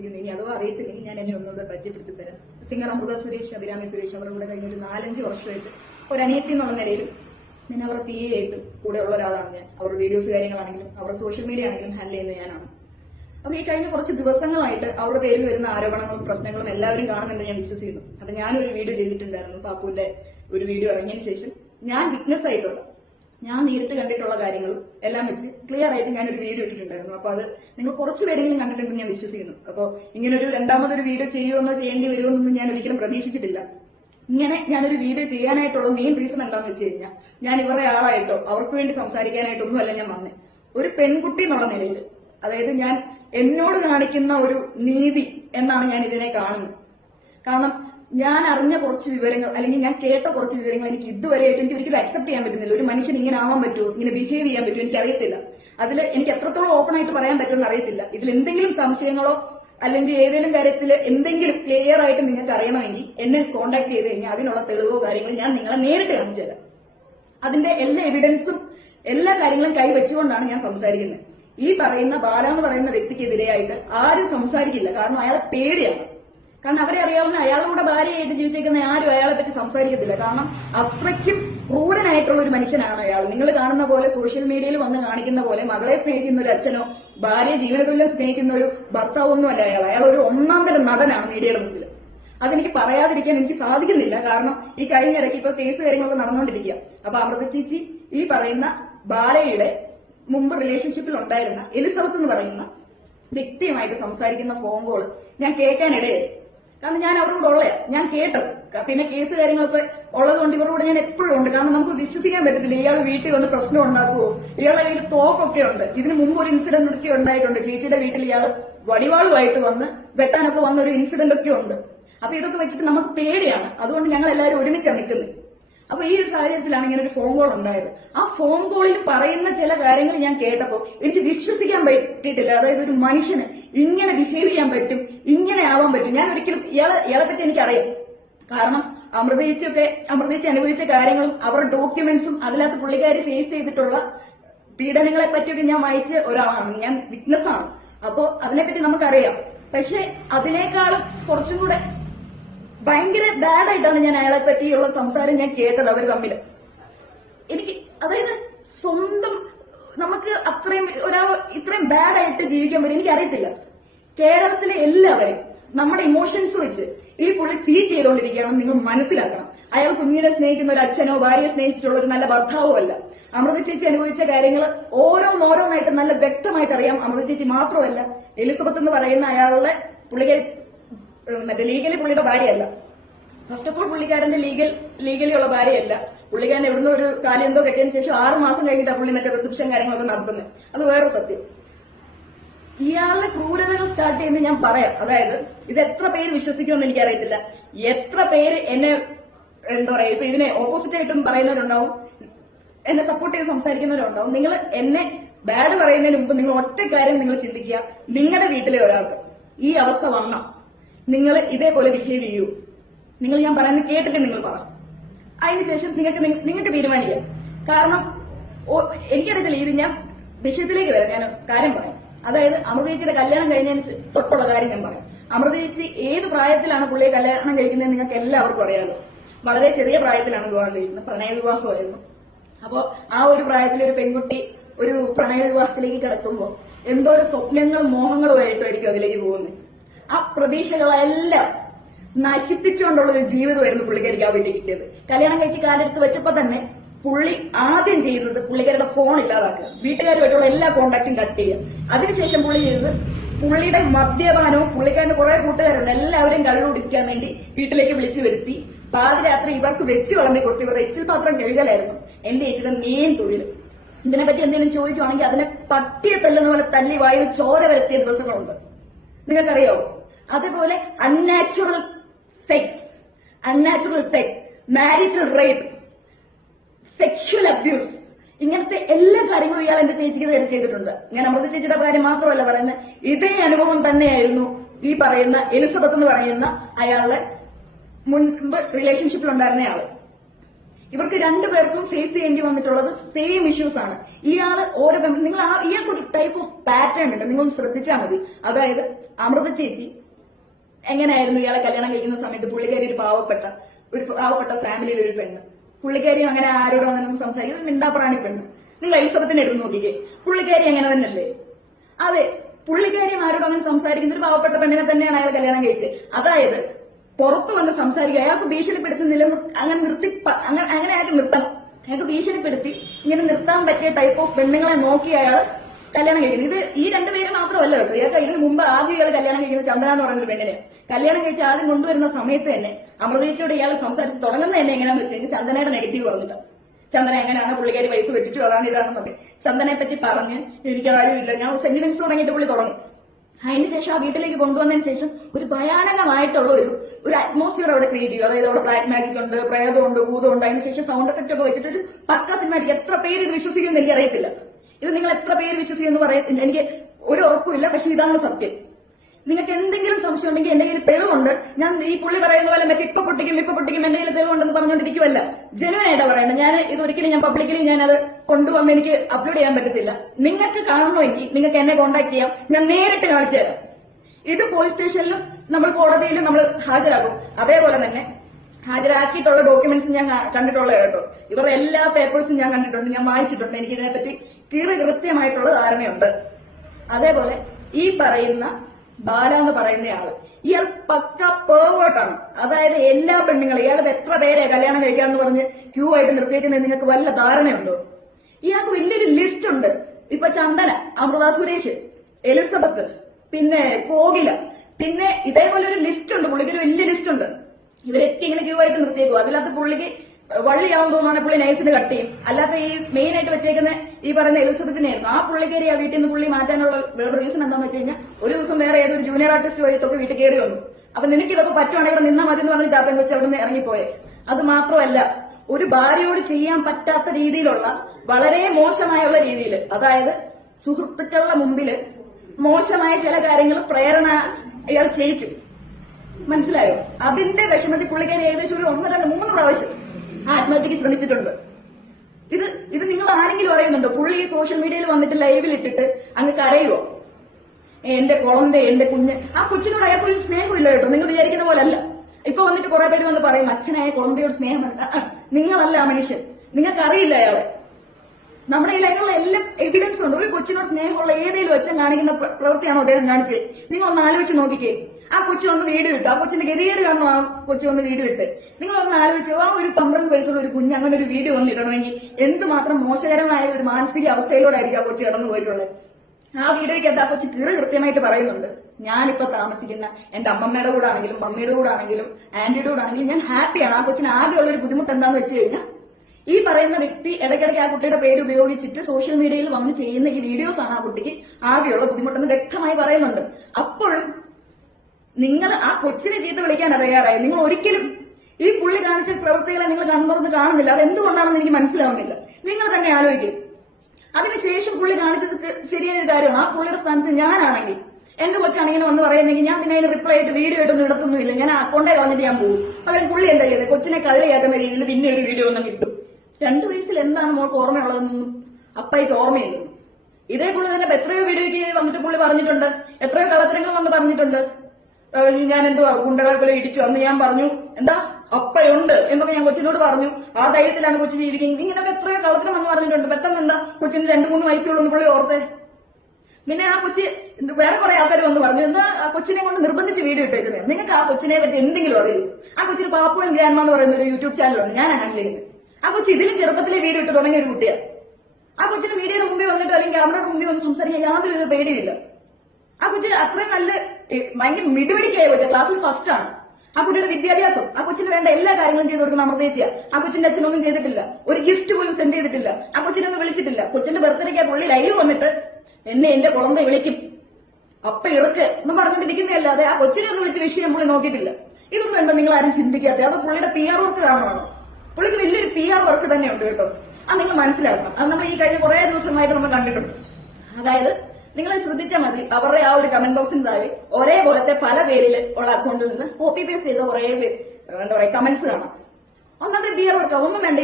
വിശ്വസിക്കുന്നു. ഇനി അഥവാ അറിയത്തില്ലെങ്കിൽ ഞാൻ എന്നെ ഒന്നുകൂടെ പരിചയപ്പെടുത്തി തരാം. സിംഗർ അമൃത സുരേഷ്, അഭിരാമി സുരേഷ് അവരുടെ കൂടെ കഴിഞ്ഞ ഒരു 4-5 വർഷമായിട്ട് ഒരു അനിയത്തി എന്നുള്ള നിലയിലും ഞാൻ അവരുടെ PA ആയിട്ടും കൂടെ ഉള്ള ഒരാളാണ് ഞാൻ. അവരുടെ വീഡിയോസ് കാര്യങ്ങളാണെങ്കിലും അവരുടെ സോഷ്യൽ മീഡിയ ആണെങ്കിലും ഹാൻഡിൽ ചെയ്യുന്നത് ഞാനാണ്. അപ്പൊ ഈ കഴിഞ്ഞ കുറച്ച് ദിവസങ്ങളായിട്ട് അവരുടെ പേരിൽ വരുന്ന ആരോപണങ്ങളും പ്രശ്നങ്ങളും എല്ലാവരും കാണുമെന്ന് ഞാൻ വിശ്വസിക്കുന്നു. അപ്പൊ ഞാനൊരു വീഡിയോ ചെയ്തിട്ടുണ്ടായിരുന്നു. പാപ്പുവിന്റെ ഒരു വീഡിയോ ഇറങ്ങിയതിന് ശേഷം ഞാൻ വിറ്റ്നസ് ആയിട്ടുള്ള, ഞാൻ നേരിട്ട് കണ്ടിട്ടുള്ള കാര്യങ്ങളും എല്ലാം വെച്ച് ക്ലിയർ ആയിട്ട് ഞാനൊരു വീഡിയോ ഇട്ടിട്ടുണ്ടായിരുന്നു. അപ്പൊ അത് നിങ്ങൾ കുറച്ച് പേരെങ്കിലും കണ്ടിട്ടുണ്ടെന്ന് ഞാൻ വിശ്വസിക്കുന്നു. അപ്പോൾ ഇങ്ങനൊരു രണ്ടാമതൊരു വീഡിയോ ചെയ്യുമെന്നോ ചെയ്യേണ്ടി വരുമെന്നൊന്നും ഞാൻ ഒരിക്കലും പ്രതീക്ഷിച്ചിട്ടില്ല. ഇങ്ങനെ ഞാനൊരു വീഡിയോ ചെയ്യാനായിട്ടുള്ള മെയിൻ റീസൺ എന്താണെന്ന് വെച്ച് കഴിഞ്ഞാൽ, ഞാൻ ഇവരുടെ ആളായിട്ടോ അവർക്ക് വേണ്ടി സംസാരിക്കാനായിട്ടൊന്നുമല്ല ഞാൻ വന്നേ. ഒരു പെൺകുട്ടി എന്നുള്ള നിലയിൽ, അതായത് ഞാൻ എന്നോട് കാണിക്കുന്ന ഒരു നീതി എന്നാണ് ഞാൻ ഇതിനെ കാണുന്നത്. കാരണം ഞാൻ അറിഞ്ഞ കുറച്ച് വിവരങ്ങൾ, അല്ലെങ്കിൽ ഞാൻ കേട്ട കുറച്ച് വിവരങ്ങൾ എനിക്ക് ഇതുവരെയായിട്ട് എനിക്ക് ഒരിക്കലും അക്സെപ്റ്റ് ചെയ്യാൻ പറ്റുന്നില്ല. ഒരു മനുഷ്യൻ ഇങ്ങനെ ആവാൻ പറ്റുമോ, ഇങ്ങനെ ബിഹേവ് ചെയ്യാൻ പറ്റുമോ എനിക്കറിയത്തില്ല. അതിൽ എനിക്ക് എത്രത്തോളം ഓപ്പൺ ആയിട്ട് പറയാൻ പറ്റുമെന്ന് അറിയത്തില്ല. ഇതിൽ എന്തെങ്കിലും സംശയങ്ങളോ അല്ലെങ്കിൽ ഏതെങ്കിലും കാര്യത്തിൽ എന്തെങ്കിലും ക്ലിയർ ആയിട്ട് നിങ്ങൾക്ക് അറിയണമെങ്കിൽ എന്നെ കോൺടാക്ട് ചെയ്ത് കഴിഞ്ഞാൽ അതിനുള്ള തെളിവോ കാര്യങ്ങളും ഞാൻ നിങ്ങളെ നേരിട്ട് കാണിച്ചു തരാം. അതിന്റെ എല്ലാ എവിഡൻസും എല്ലാ കാര്യങ്ങളും കൈവച്ചുകൊണ്ടാണ് ഞാൻ സംസാരിക്കുന്നത്. ഈ പറയുന്ന ബാല എന്ന് പറയുന്ന വ്യക്തിക്കെതിരെയായിട്ട് ആരും സംസാരിക്കില്ല. കാരണം അയാളെ പേടിയാണ്. കാരണം അവരെ അറിയാവുന്ന അയാളുടെ കൂടെ ഭാര്യയായിട്ട് ജീവിച്ചിരിക്കുന്ന ആരും അയാളെ പറ്റി സംസാരിക്കത്തില്ല. കാരണം അത്രയ്ക്കും ക്രൂരനായിട്ടുള്ള ഒരു മനുഷ്യനാണ് അയാൾ. നിങ്ങൾ കാണുന്ന പോലെ സോഷ്യൽ മീഡിയയിൽ വന്ന് കാണിക്കുന്ന പോലെ മകളെ സ്നേഹിക്കുന്ന ഒരു അച്ഛനോ ഭാര്യയെ ജീവനതുല്യം സ്നേഹിക്കുന്ന ഒരു ഭർത്താവൊന്നുമല്ല അയാൾ. അയാൾ ഒരു ഒന്നാം തരം നടനാണ് മീഡിയയുടെ മുമ്പിൽ. അതെനിക്ക് പറയാതിരിക്കാൻ എനിക്ക് സാധിക്കുന്നില്ല. കാരണം ഈ കഴിഞ്ഞിടയ്ക്ക് ഇപ്പൊ കേസ് കാര്യങ്ങളൊക്കെ നടന്നുകൊണ്ടിരിക്കുക. അപ്പൊ അമൃത ചേച്ചി ഈ പറയുന്ന ബാലയുടെ മുമ്പ് റിലേഷൻഷിപ്പിൽ ഉണ്ടായിരുന്ന എലിസബത്ത് എന്ന് പറയുന്ന വ്യക്തിയുമായിട്ട് സംസാരിക്കുന്ന ഫോൺ കോള് ഞാൻ കേൾക്കാനിടയായി. കാരണം ഞാൻ അവരോട് ഉള്ളയാ, ഞാൻ കേട്ടത്. പിന്നെ കേസ് കാര്യങ്ങളൊക്കെ ഉള്ളതുകൊണ്ട് ഇവരോട് ഞാൻ എപ്പോഴും ഉണ്ട്. കാരണം നമുക്ക് വിശ്വസിക്കാൻ പറ്റത്തില്ല ഇയാൾ വീട്ടിൽ വന്ന് പ്രശ്നം ഉണ്ടാക്കുവോ. ഇയാളുടെ കയ്യിൽ തോക്കൊക്കെ ഉണ്ട്. ഇതിന് മുമ്പ് ഒരു ഇൻസിഡന്റ് ഒക്കെ ഉണ്ടായിട്ടുണ്ട്. ചേച്ചിയുടെ വീട്ടിൽ ഇയാൾ വടിവാളുമായിട്ട് വന്ന് വെട്ടാനൊക്കെ വന്ന ഒരു ഇൻസിഡന്റ് ഒക്കെ ഉണ്ട്. അപ്പൊ ഇതൊക്കെ വെച്ചിട്ട് നമുക്ക് പേടിയാണ്. അതുകൊണ്ട് ഞങ്ങൾ എല്ലാവരും ഒരുമിച്ചാണ് നിൽക്കുന്നത്. അപ്പൊ ഈ ഒരു സാഹചര്യത്തിലാണ് ഇങ്ങനെ ഒരു ഫോൺ കോൾ ഉണ്ടായത്. ആ ഫോൺ കോളിൽ പറയുന്ന ചില കാര്യങ്ങൾ ഞാൻ കേട്ടപ്പോൾ എനിക്ക് വിശ്വസിക്കാൻ പറ്റിയിട്ടില്ല. അതായത് ഒരു മനുഷ്യന് ഇങ്ങനെ ബിഹേവ് ചെയ്യാൻ പറ്റും, ഇങ്ങനെ ആവാൻ പറ്റും. ഞാൻ ഒരിക്കലും ഇയാളെ പറ്റി എനിക്കറിയാം. കാരണം അമൃതേച്ചി അനുഭവിച്ച കാര്യങ്ങളും അവരുടെ ഡോക്യുമെന്റ്സും അതിനകത്ത് പുള്ളിക്കാരി ഫേസ് ചെയ്തിട്ടുള്ള പീഡനങ്ങളെ പറ്റിയൊക്കെ ഞാൻ വായിച്ച ഒരാളാണ്. ഞാൻ വിറ്റ്നസ് ആണ്. അപ്പോ അതിനെപ്പറ്റി നമുക്കറിയാം. പക്ഷെ അതിനേക്കാളും കുറച്ചും കൂടെ ഭയങ്കര ബാഡായിട്ടാണ് ഞാൻ അയാളെ പറ്റിയുള്ള സംസാരം ഞാൻ കേട്ടത്. അവർ തമ്മിൽ എനിക്ക്, അതായത് സ്വന്തം നമുക്ക് അത്രയും ഒരാൾ ഇത്രയും ബാഡായിട്ട് ജീവിക്കാൻ പറ്റും എനിക്കറിയത്തില്ല. കേരളത്തിലെ എല്ലാവരും നമ്മുടെ ഇമോഷൻസ് വെച്ച് ഈ പുള്ളി ചീറ്റ് ചെയ്തുകൊണ്ടിരിക്കുകയാണെന്ന് നിങ്ങൾ മനസ്സിലാക്കണം. അയാൾ കുഞ്ഞിനെ സ്നേഹിക്കുന്ന ഒരു അച്ഛനോ ഭാര്യയെ സ്നേഹിച്ചിട്ടുള്ള ഒരു നല്ല ഭർത്താവോ അല്ല. അമൃത ചേച്ചി അനുഭവിച്ച കാര്യങ്ങൾ ഓരോന്നോരോന്നായിട്ട് നല്ല വ്യക്തമായിട്ട് അറിയാം. അമൃത ചേച്ചി മാത്രമല്ല, എലിസബത്ത് എന്ന് പറയുന്ന അയാളുടെ പുള്ളിക്കാരി മറ്റേ ലീഗലി പുള്ളിയുടെ ഭാര്യയല്ല. ഫസ്റ്റ് ഓഫ് ഓൾ പുള്ളിക്കാരന്റെ ലീഗലി ഉള്ള ഭാര്യയല്ല. പുള്ളിക്കാരൻ എവിടുന്ന് ഒരു കാലം എന്തോ കെട്ടിയതിനു ശേഷം 6 മാസം കഴിഞ്ഞിട്ടാണ് പുള്ളി മറ്റേ റിസപ്ഷൻ കാര്യങ്ങളൊക്കെ നടത്തുന്നത്. അത് വേറെ സത്യം. ഇയാളുടെ ക്രൂരതകൾ സ്റ്റാർട്ട് ചെയ്യുന്നത് ഞാൻ പറയാം. അതായത് ഇത് എത്ര പേര് വിശ്വസിക്കുമെന്ന് എനിക്കറിയത്തില്ല. എത്ര പേര് എന്നെ എന്താ പറയാ ഇപ്പൊ ഇതിനെ ഓപ്പോസിറ്റ് ആയിട്ടും പറയുന്നവരുണ്ടാവും, എന്നെ സപ്പോർട്ട് ചെയ്ത് സംസാരിക്കുന്നവരുണ്ടാവും. നിങ്ങൾ എന്നെ ബാഡ് പറയുന്നതിന് മുമ്പ് നിങ്ങൾ ഒറ്റ കാര്യം നിങ്ങൾ ചിന്തിക്കുക. നിങ്ങളുടെ വീട്ടിലെ ഒരാൾക്ക് ഈ അവസ്ഥ വന്നാൽ നിങ്ങൾ ഇതേപോലെ ബിഹേവ് ചെയ്യൂ. നിങ്ങൾ ഞാൻ പറയുന്നത് കേട്ടിട്ട് നിങ്ങൾ പറ. അതിനുശേഷം നിങ്ങൾക്ക് തീരുമാനിക്കാം. കാരണം എനിക്കറിയത്തില്ല, ഇത് ഞാൻ വിഷയത്തിലേക്ക് വരാം. ഞാൻ കാര്യം പറയാം. അതായത് അമൃതേച്ചിയുടെ കല്യാണം കഴിഞ്ഞതിന് തൊട്ടുള്ള കാര്യം ഞാൻ പറയാം. അമൃതേച്ചി ഏത് പ്രായത്തിലാണ് പുള്ളിയെ കല്യാണം കഴിക്കുന്നത് നിങ്ങൾക്ക് എല്ലാവർക്കും അറിയാമല്ലോ. വളരെ ചെറിയ പ്രായത്തിലാണ് വിവാഹം കഴിക്കുന്നത്. പ്രണയ വിവാഹമായിരുന്നു. അപ്പോൾ ആ ഒരു പ്രായത്തിൽ ഒരു പെൺകുട്ടി ഒരു പ്രണയ വിവാഹത്തിലേക്ക് കിടക്കുമ്പോൾ എന്തോ ഒരു സ്വപ്നങ്ങളും മോഹങ്ങളുമായിട്ടായിരിക്കും അതിലേക്ക് പോകുന്നത്. ആ പ്രതീക്ഷകളെല്ലാം നശിപ്പിച്ചുകൊണ്ടുള്ള ഒരു ജീവിതമായിരുന്നു പുള്ളിക്കാരിക്ക് ആ വീട്ടിൽ കിട്ടിയത്. കല്യാണം കഴിച്ച് കാലെടുത്ത് വെച്ചപ്പോ തന്നെ പുള്ളി ആദ്യം ചെയ്യുന്നത് പുള്ളിക്കാരുടെ ഫോൺ ഇല്ലാതാക്കുക, വീട്ടുകാരുമായിട്ടുള്ള എല്ലാ കോണ്ടാക്റ്റും കട്ട് ചെയ്യുക. അതിനുശേഷം പുള്ളി ചെയ്തത് പുള്ളിയുടെ മദ്യപാനവും, പുള്ളിക്കാരന്റെ കുറെ കൂട്ടുകാരുണ്ട്, എല്ലാവരെയും കള്ളുകുടിക്കാൻ വേണ്ടി വീട്ടിലേക്ക് വിളിച്ചു വരുത്തി പാതിരാത്രി ഇവർക്ക് വെച്ച് വിളമ്പി കൊടുത്ത് ഇവരുടെ എച്ചിൽ പാത്രം കഴുകലായിരുന്നു എന്റെ ചേച്ചിയുടെ മെയിൻ തൊഴിൽ. ഇതിനെപ്പറ്റി എന്തെങ്കിലും ചോദിക്കുവാണെങ്കിൽ അതിനെ പട്ടിയെ തല്ലുന്ന പോലെ തല്ലി വായിൽ ചോര വരുത്തിയ ദിവസങ്ങളുണ്ട്. നിങ്ങൾക്കറിയോ? അതേപോലെ unnatural sex, marital rape, sexual abuse, ഇങ്ങനത്തെ എല്ലാ കാര്യങ്ങളും ഇയാൾ എന്റെ ചേച്ചിക്ക് നേരെ ചെയ്തിട്ടുണ്ട്. ഞാൻ അമൃത ചേച്ചിയുടെ കാര്യം മാത്രമല്ല പറയുന്നത്, ഇതേ അനുഭവം തന്നെയായിരുന്നു ഈ പറയുന്ന എലിസബത്ത് എന്ന് പറയുന്ന അയാളുടെ മുൻപ് റിലേഷൻഷിപ്പിൽ ഉണ്ടായിരുന്ന ആള്. ഇവർക്ക് രണ്ടുപേർക്കും ഫേസ് ചെയ്യേണ്ടി വന്നിട്ടുള്ളത് സെയിം ഇഷ്യൂസ് ആണ്. ഇയാള് ഓരോ നിങ്ങൾ ഇയാൾക്ക് ഒരു ടൈപ്പ് ഓഫ് പാറ്റേൺ ഉണ്ട്, നിങ്ങളൊന്ന് ശ്രദ്ധിച്ചാൽ മതി. അതായത് അമൃത ചേച്ചി എങ്ങനെയായിരുന്നു ഇയാളെ കല്യാണം കഴിക്കുന്ന സമയത്ത്? പുള്ളിക്കാരി ഒരു പാവപ്പെട്ട ഫാമിലിയിലെ ഒരു പെണ്ണ്. പുള്ളിക്കാരി അങ്ങനെ ആരോടും അങ്ങനെ സംസാരിക്കുന്നത് മിണ്ടാപ്രാണി പെണ്ണ്. നിങ്ങൾ എലിസബത്തിനെ എടുത്ത് നോക്കിക്കേ, പുള്ളിക്കാരി അങ്ങനെ തന്നെയല്ലേ? അതെ, പുള്ളിക്കാരിയും ആരോടും അങ്ങനെ സംസാരിക്കുന്ന ഒരു പാവപ്പെട്ട പെണ്ണിനെ തന്നെയാണ് അയാൾ കല്യാണം കഴിച്ചത്. അതായത് പുറത്തു വന്ന് സംസാരിക്കുക, അയാൾക്ക് ഭീഷണിപ്പെടുത്തി അങ്ങനെ ആയിട്ട് നിർത്തണം. അയാൾക്ക് ഭീഷണിപ്പെടുത്തി ഇങ്ങനെ നിർത്താൻ പറ്റിയ ടൈപ്പ് ഓഫ് പെണ്ണുങ്ങളെ നോക്കി അയാൾ കല്യാണം കഴിക്കുന്നത്. ഇത് ഈ രണ്ടുപേരും മാത്രമല്ല കേട്ടോ. ഇയാൾക്ക് ഇതിന് മുമ്പ് ആദ്യം ഇയാൾ കല്യാണം കഴിക്കുന്നത് ചന്ദന എന്ന് പറയുന്ന ഒരു പെണ്ണിനെ കല്യാണം കഴിച്ച് ആദ്യം കൊണ്ടുവരുന്ന സമയത്ത് തന്നെ അമൃതയോട് ഇയാൾ സംസാരിച്ച് തുടങ്ങുന്നത് തന്നെ എങ്ങനെയാണെന്ന് വെച്ച് കഴിഞ്ഞാൽ ചന്ദനയുടെ നെഗറ്റീവ് പറഞ്ഞിട്ടാണ്. ചന്ദന എങ്ങനെയാണ് പുള്ളിക്കാരി പൈസ പറ്റിച്ചു, അതാണ് ഇതാണെന്നൊക്കെ ചന്ദനയെ പറ്റി പറഞ്ഞ് എനിക്ക് കാര്യമില്ല, ഞാൻ സെന്റിമെന്റ്സ് തുടങ്ങിയിട്ട് പുള്ളി തുടങ്ങും. അതിനുശേഷം ആ വീട്ടിലേക്ക് കൊണ്ടുവന്നതിന് ശേഷം ഒരു ഭയാനകമായിട്ടുള്ള ഒരു അറ്റ്മോസ്ഫിയർ അവിടെ ക്രിയേറ്റ് ചെയ്യും. അതായത് അവിടെ ബ്ലാക്ക് മാജിക് ഉണ്ട്, പ്രേതമുണ്ട്, ഭൂതമുണ്ട്. അതിനുശേഷം സൗണ്ട് എഫക്ട് ഒക്കെ വെച്ചിട്ട് ഒരു പക്ക സിനിമാറ്റിക്. എത്ര പേര് ഇത് വിശ്വസിക്കുമെന്ന് എനിക്കറിയത്തില്ല. ഇത് നിങ്ങൾ എത്ര പേര് വിശ്വസിക്കുമെന്ന് പറയത്തില്ല, എനിക്ക് ഒരു ഉറപ്പുമില്ല. പക്ഷെ ഇതാണ് സത്യം. നിങ്ങൾക്ക് എന്തെങ്കിലും സംശയം ഉണ്ടെങ്കിൽ എന്റെ കയ്യിൽ തെളിവുണ്ട്. ഞാൻ ഈ പുള്ളി പറയുന്ന പോലെ മറ്റേ ഇപ്പൊ പൊട്ടിക്കും എന്റെ കയ്യിൽ തെളിവുണ്ടെന്ന് പറഞ്ഞുകൊണ്ടിരിക്കുവല്ല. ജനുവനായിട്ടാ പറയുന്നത്. ഞാൻ ഇതൊരിക്കലും ഞാൻ പബ്ലിക്കലി ഞാനത് കൊണ്ടുവന്ന് എനിക്ക് അപ്ലോഡ് ചെയ്യാൻ പറ്റത്തില്ല. നിങ്ങൾക്ക് കാണണമെങ്കിൽ നിങ്ങൾക്ക് എന്നെ കോൺടാക്ട് ചെയ്യാം, ഞാൻ നേരിട്ട് കാണിച്ചു തരാം. ഇത് പോലീസ് സ്റ്റേഷനിലും നമ്മൾ കോടതിയിലും നമ്മൾ ഹാജരാക്കും. അതേപോലെ തന്നെ ഹാജരാക്കിയിട്ടുള്ള ഡോക്യുമെന്റ്സ് ഞാൻ കണ്ടിട്ടുള്ള കേട്ടോ. ഇവരുടെ എല്ലാ പേപ്പേഴ്സും ഞാൻ കണ്ടിട്ടുണ്ട്, ഞാൻ വായിച്ചിട്ടുണ്ട്. എനിക്ക് ഇതിനെപ്പറ്റി കൃത്യമായിട്ടുള്ള ധാരണയുണ്ട്. അതേപോലെ ഈ പറയുന്ന ബാല എന്ന് പറയുന്നയാള് ഇയാൾ പക്ക പേർവേർട്ടാണ്. അതായത് എല്ലാ പെണ്ണുങ്ങളും ഇയാൾ എത്ര പേരെ കല്യാണം കഴിക്കാന്ന് പറഞ്ഞ് ക്യൂ ആയിട്ട് നിർത്തിയേക്കുന്നത് നിങ്ങൾക്ക് വല്ല ധാരണയുണ്ടോ? ഇയാൾക്ക് വലിയൊരു ലിസ്റ്റ് ഉണ്ട്. ഇപ്പൊ ചന്ദന, അമൃത സുരേഷ്, എലിസബത്ത്, പിന്നെ കോകില, പിന്നെ ഇതേപോലെ ഒരു ലിസ്റ്റ് ഉണ്ട്. പുള്ളിക്ക് ഒരു വലിയ ലിസ്റ്റ് ഉണ്ട്. ഇവരൊക്കെ ഇങ്ങനെ ക്യൂ ആയിട്ട് നിർത്തിയേക്കും. അതിനകത്ത് പുള്ളിക്ക് വള്ളിയാവും തോന്നുവാണെങ്കിൽ പുള്ളി നൈസിന് കട്ട് ചെയ്യും. അല്ലാത്ത ഈ മെയിൻ ആയിട്ട് വെച്ചേക്കുന്ന ഈ പറയുന്ന എലിസബത്തിനായിരുന്നു. ആ പുള്ളിക്കേരി ആ വീട്ടിൽ നിന്ന് പുള്ളി മാറ്റാനുള്ള വേറെ റീസൺ എന്താണെന്ന് വെച്ച് കഴിഞ്ഞാൽ ഒരു ദിവസം വേറെ ഏതൊരു ജൂനിയർ ആർട്ടിസ്റ്റ് വഴിയൊക്കെ വീട്ടിൽ കയറി വന്നു. അപ്പൊ നിനക്ക് ഇതൊക്കെ പറ്റുവാണെങ്കിൽ ഇവിടെ നിന്നാ മതി എന്ന് പറഞ്ഞിട്ട് ആ പെൺകൊച്ച് അവിടെ നിന്ന് ഇറങ്ങിപ്പോയെ. അത് മാത്രമല്ല, ഒരു ഭാര്യയോട് ചെയ്യാൻ പറ്റാത്ത രീതിയിലുള്ള വളരെ മോശമായുള്ള രീതിയിൽ, അതായത് സുഹൃത്തുക്കളുടെ മുമ്പിൽ മോശമായ ചില കാര്യങ്ങൾ പ്രേരണ അയാൾ ചെയ്യിച്ചു. മനസ്സിലായോ? അതിന്റെ വിഷമത്തിൽ പുള്ളിക്കാരി ഏകദേശം ഒരു 1, 2, 3 പ്രാവശ്യം ആത്മഹത്യക്ക് ശ്രമിച്ചിട്ടുണ്ട്. ഇത് നിങ്ങൾ ആരെങ്കിലും അറിയുന്നുണ്ടോ? പുള്ളി സോഷ്യൽ മീഡിയയിൽ വന്നിട്ട് ലൈവിൽ ഇട്ടിട്ട് അങ്ങ് കരയുവോ? എന്റെ കുളന്ത, എന്റെ കുഞ്ഞ്. ആ കൊച്ചിനോട് അയാൾക്ക് ഒരു സ്നേഹമില്ല കേട്ടോ. നിങ്ങൾ വിചാരിക്കുന്ന പോലെ അല്ല. ഇപ്പൊ വന്നിട്ട് കുറെ പേര് വന്ന് പറയും അച്ഛനായ കുളന്തയോട് സ്നേഹമല്ല. നിങ്ങളല്ല ആ മനുഷ്യൻ, നിങ്ങൾക്ക് അറിയില്ല അയാളെ. നമ്മുടെ ഈ ലൈനുള്ള എല്ലാ എവിഡൻസും ഉണ്ട്. ഒരു കൊച്ചിനോട് സ്നേഹമുള്ള ഏതെങ്കിലും അച്ഛൻ കാണിക്കുന്ന പ്രവൃത്തിയാണോ അദ്ദേഹം കാണിച്ചത്? നിങ്ങൾ ഒന്ന് ആലോചിച്ച് നോക്കിക്കേ. ആ കൊച്ചു വന്ന് വീഡിയോ ഇട്ടു. ആ കൊച്ചിന്റെ ഗതികേട് കാണുന്നു. ആ കൊച്ചു വന്ന് വീഡിയോ ഇട്ട് നിങ്ങൾ ഒന്ന് ആലോചിച്ചു. ആ ഒരു 12 വയസ്സുള്ള ഒരു കുഞ്ഞ് അങ്ങനെ ഒരു വീഡിയോ വന്നിടണമെങ്കിൽ എന്തുമാത്രം മോശകരമായ ഒരു മാനസിക അവസ്ഥയിലൂടെയായിരിക്കും ആ കൊച്ചു കടന്നു പോയിട്ടുള്ളത്. ആ വീഡിയോയ്ക്ക് ആ കൊച്ചു കൃത്യമായിട്ട് പറയുന്നുണ്ട്, ഞാനിപ്പോ താമസിക്കുന്ന എന്റെ അമ്മമ്മയുടെ കൂടെ ആണെങ്കിലും മമ്മിയുടെ കൂടെ ആണെങ്കിലും ആന്റിയുടെ കൂടെ ആണെങ്കിലും ഞാൻ ഹാപ്പിയാണ്. ആ കൊച്ചിന് ആകെയുള്ള ഒരു ബുദ്ധിമുട്ട് എന്താന്ന് വെച്ച് കഴിഞ്ഞാൽ ഈ പറയുന്ന വ്യക്തി ഇടയ്ക്കിടയ്ക്ക് ആ കുട്ടിയുടെ പേര് ഉപയോഗിച്ചിട്ട് സോഷ്യൽ മീഡിയയിൽ വന്ന് ചെയ്യുന്ന ഈ വീഡിയോസ് ആണ് ആ കുട്ടിക്ക് ആകെയുള്ള ബുദ്ധിമുട്ടെന്ന് വ്യക്തമായി പറയുന്നുണ്ട്. അപ്പോഴും നിങ്ങൾ ആ കൊച്ചിനെ ചീത്ത വിളിക്കാൻ തയ്യാറായി. നിങ്ങൾ ഒരിക്കലും ഈ പുള്ളി കാണിച്ച പ്രവൃത്തികളെ നിങ്ങൾ കണ്ടുറന്ന് കാണുന്നില്ല. അതെന്തുകൊണ്ടാണെന്ന് എനിക്ക് മനസ്സിലാവുന്നില്ല. നിങ്ങൾ തന്നെ ആലോചിക്കും. അതിനുശേഷം പുള്ളി കാണിച്ചത് ശരിയായ കാര്യമാണ്. ആ പുള്ളിയുടെ സ്ഥാനത്ത് ഞാനാണെങ്കിൽ എന്റെ കൊച്ചാണെങ്കിൽ വന്ന് പറയുന്നെങ്കിൽ ഞാൻ പിന്നെ അതിന് റിപ്ലൈ ആയിട്ട് വീഡിയോ ആയിട്ടൊന്നും ഇടത്തൊന്നുമില്ല. ഞാൻ അക്കൗണ്ടേ കളഞ്ഞിട്ട് ഞാൻ പോകും. പകരം പുള്ളി എന്താ ചെയ്തത്? കൊച്ചിനെ കള്ളിയാക്കുന്ന രീതിയിൽ പിന്നെ ഒരു വീഡിയോ ഒന്നും കിട്ടും. 2 വയസ്സിൽ എന്താണ് മോൾക്ക് ഓർമ്മയുള്ളതെന്നൊന്നും അപ്പായിക്ക് ഓർമ്മയില്ല. ഇതേപോലെ തന്നെ എത്രയോ വീഡിയോയ്ക്ക് വന്നിട്ട് പുള്ളി പറഞ്ഞിട്ടുണ്ട്. എത്രയോ കളത്തരങ്ങൾ വന്ന് പറഞ്ഞിട്ടുണ്ട്. ഞാൻ എന്തുവാ ഗുണ്ടകളെ ഇടിച്ചു. അന്ന് ഞാൻ പറഞ്ഞു എന്താ അപ്പയുണ്ട് എന്നൊക്കെ ഞാൻ കൊച്ചിനോട് പറഞ്ഞു. ആ ധൈര്യത്തിലാണ് കൊച്ചു ജീവിക്കുന്നത്. ഇങ്ങനെയൊക്കെ എത്രയോ കളത്തരം വന്ന് പറഞ്ഞിട്ടുണ്ട്. പെട്ടെന്ന് എന്താ കൊച്ചിന് 2-3 വയസ്സുള്ളൂ പുള്ളി ഓർത്തേ. പിന്നെ ആ കൊച്ചി വേറെ കുറെ ആൾക്കാർ വന്ന് പറഞ്ഞു എന്താ ആ കൊച്ചിനെ കൊണ്ട് നിർബന്ധിച്ച് വീഡിയോ ഇട്ടേക്കുന്നത്. നിങ്ങൾക്ക് ആ കൊച്ചിനെ പറ്റി എന്തെങ്കിലും അറിയൂ? ആ കൊച്ചിന് പാപ്പു ആൻഡ് ഗ്രാൻഡ്മ എന്ന് പറയുന്ന ഒരു യൂട്യൂബ് ചാനലുണ്ട്, ഞാൻ ഹാൻഡിൽ ചെയ്യുന്നത്. ആ കൊച്ചി ഇതിലും ചെറുപ്പത്തിലെ വീഡിയോ ഇട്ട് തുടങ്ങിയ ഒരു കുട്ടിയാണ്. ആ കൊച്ചിന് വീഡിയോയുടെ മുമ്പിൽ വന്നിട്ട് അല്ലെങ്കിൽ ക്യാമറയുടെ മുമ്പിൽ വന്ന് സംസാരിക്കാൻ യാതൊരു പേടിയില്ല. ആ കൊച്ചി അത്രയും നല്ല ഭയങ്കര മിടുമിടിക്കായ കൊച്ച, ക്ലാസ്സിൽ ഫസ്റ്റ് ആണ്. ആ കുട്ടിയുടെ വിദ്യാഭ്യാസം, ആ കൊച്ചിന് വേണ്ട എല്ലാ കാര്യങ്ങളും ചെയ്ത് കൊടുക്കുന്ന അമൃതേച്ചിയ. ആ കൊച്ചിന്റെ അച്ഛനൊന്നും ചെയ്തിട്ടില്ല. ഒരു ഗിഫ്റ്റ് പോലും സെൻഡ് ചെയ്തിട്ടില്ല. ആ കൊച്ചിനൊന്നും വിളിച്ചിട്ടില്ല. കൊച്ചിന്റെ ബർത്ത്ഡേക്ക് പുള്ളി ലൈവ് വന്നിട്ട് എന്റെ കുളമ്പെ വിളിക്കും അപ്പ ഇറക്ക് എന്നും പറഞ്ഞുകൊണ്ടിരിക്കുന്നതല്ലാതെ ആ കൊച്ചിനെ ഒന്ന് വിളിച്ച് വിഷയം പുള്ളി നോക്കിയിട്ടില്ല. ഇതൊന്നും എന്താ നിങ്ങൾ ആരും ചിന്തിക്കാത്ത? അത് പുള്ളിയുടെ PR വർക്ക് കാണുവാണ്. പുള്ളിക്ക് വലിയൊരു PR വർക്ക് തന്നെയുണ്ട് കേട്ടോ. അത് നിങ്ങൾ മനസ്സിലാക്കണം. അത് നമ്മൾ ഈ കഴിഞ്ഞ കുറെ ദിവസമായിട്ട് നമ്മൾ കണ്ടിട്ടുണ്ട്. അതായത് നിങ്ങൾ ശ്രദ്ധിച്ചാൽ മതി, അവരുടെ ആ ഒരു കമന്റ് ബോക്സിന് താഴെ ഒരേപോലത്തെ പല പേരിൽ ഉള്ള അക്കൗണ്ടിൽ നിന്ന് കോപ്പി പേസ്റ്റ് ചെയ്ത കുറെ എന്താ പറയാ കമന്റ്സ് കാണാം. ഒന്നാമത്തെ ബിയർ കൊടുക്കാം, ഒന്നും വേണ്ട.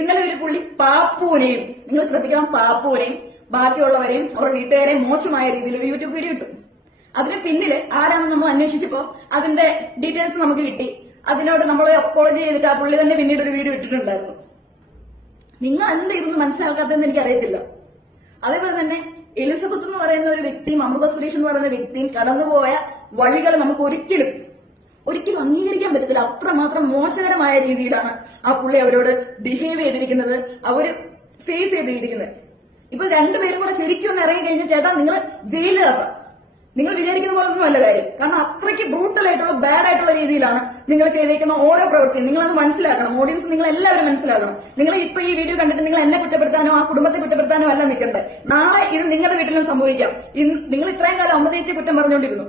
ഇന്നലെ ഒരു പുള്ളി പാപ്പുവിനെയും, നിങ്ങൾ ശ്രദ്ധിക്കണം, പാപ്പുവിനെയും ബാക്കിയുള്ളവരെയും അവരുടെ വീട്ടുകാരെയും മോശമായ രീതിയിൽ ഒരു യൂട്യൂബ് വീഡിയോ ഇട്ടു. അതിന് പിന്നില് ആരാണെന്ന് നമ്മൾ അന്വേഷിച്ചപ്പോ അതിന്റെ ഡീറ്റെയിൽസ് നമുക്ക് കിട്ടി. അതിനോട് നമ്മൾ അപ്പോളജി ചെയ്തിട്ട് ആ പുള്ളി തന്നെ പിന്നീട് ഒരു വീഡിയോ ഇട്ടിട്ടുണ്ടായിരുന്നു. നിങ്ങൾ എന്താ ഇതൊന്നും മനസ്സിലാക്കാത്തതെന്ന് എനിക്കറിയത്തില്ല. അതേപോലെ തന്നെ എലിസബത്ത് എന്ന് പറയുന്ന ഒരു വ്യക്തിയും അമൃത സുരേഷ് എന്ന് പറയുന്ന വ്യക്തിയും കടന്നുപോയ വഴികൾ നമുക്ക് ഒരിക്കലും അംഗീകരിക്കാൻ പറ്റത്തില്ല. അത്രമാത്രം മോശകരമായ രീതിയിലാണ് ആ പുള്ളി അവരോട് ബിഹേവ് ചെയ്തിരിക്കുന്നത്, അവര് ഫേസ് ചെയ്തിരിക്കുന്നത്. ഇപ്പൊ രണ്ടുപേരും കൂടെ ശരിക്കും ഒന്ന് ഇറങ്ങി കഴിഞ്ഞാൽ ചേട്ടാ നിങ്ങൾ ജയിലിലാക്കാം. നിങ്ങൾ വിചാരിക്കുന്ന പോലെ ഒന്നും അല്ല കാര്യം. കാരണം അത്രയ്ക്ക് ബ്രൂട്ടൽ ആയിട്ടുള്ള ബാഡ് ആയിട്ടുള്ള രീതിയിലാണ് നിങ്ങൾ ചെയ്തേക്കുന്ന ഓരോ പ്രവൃത്തിയും. നിങ്ങളത് മനസ്സിലാക്കണം. ഓഡിയൻസ് നിങ്ങൾ എല്ലാവരും മനസ്സിലാക്കണം. നിങ്ങൾ ഇപ്പൊ ഈ വീഡിയോ കണ്ടിട്ട് നിങ്ങൾ എന്നെ കുറ്റപ്പെടുത്താനോ ആ കുടുംബത്തെ കുറ്റപ്പെടുത്താനോ അല്ല നിൽക്കണ്ടേ. നാളെ ഇത് നിങ്ങളുടെ വീട്ടിലും സംഭവിക്കാം. നിങ്ങൾ ഇത്രയും കാലം അമൃതേച്ചിയെ കുറ്റം പറഞ്ഞുകൊണ്ടിരുന്നു,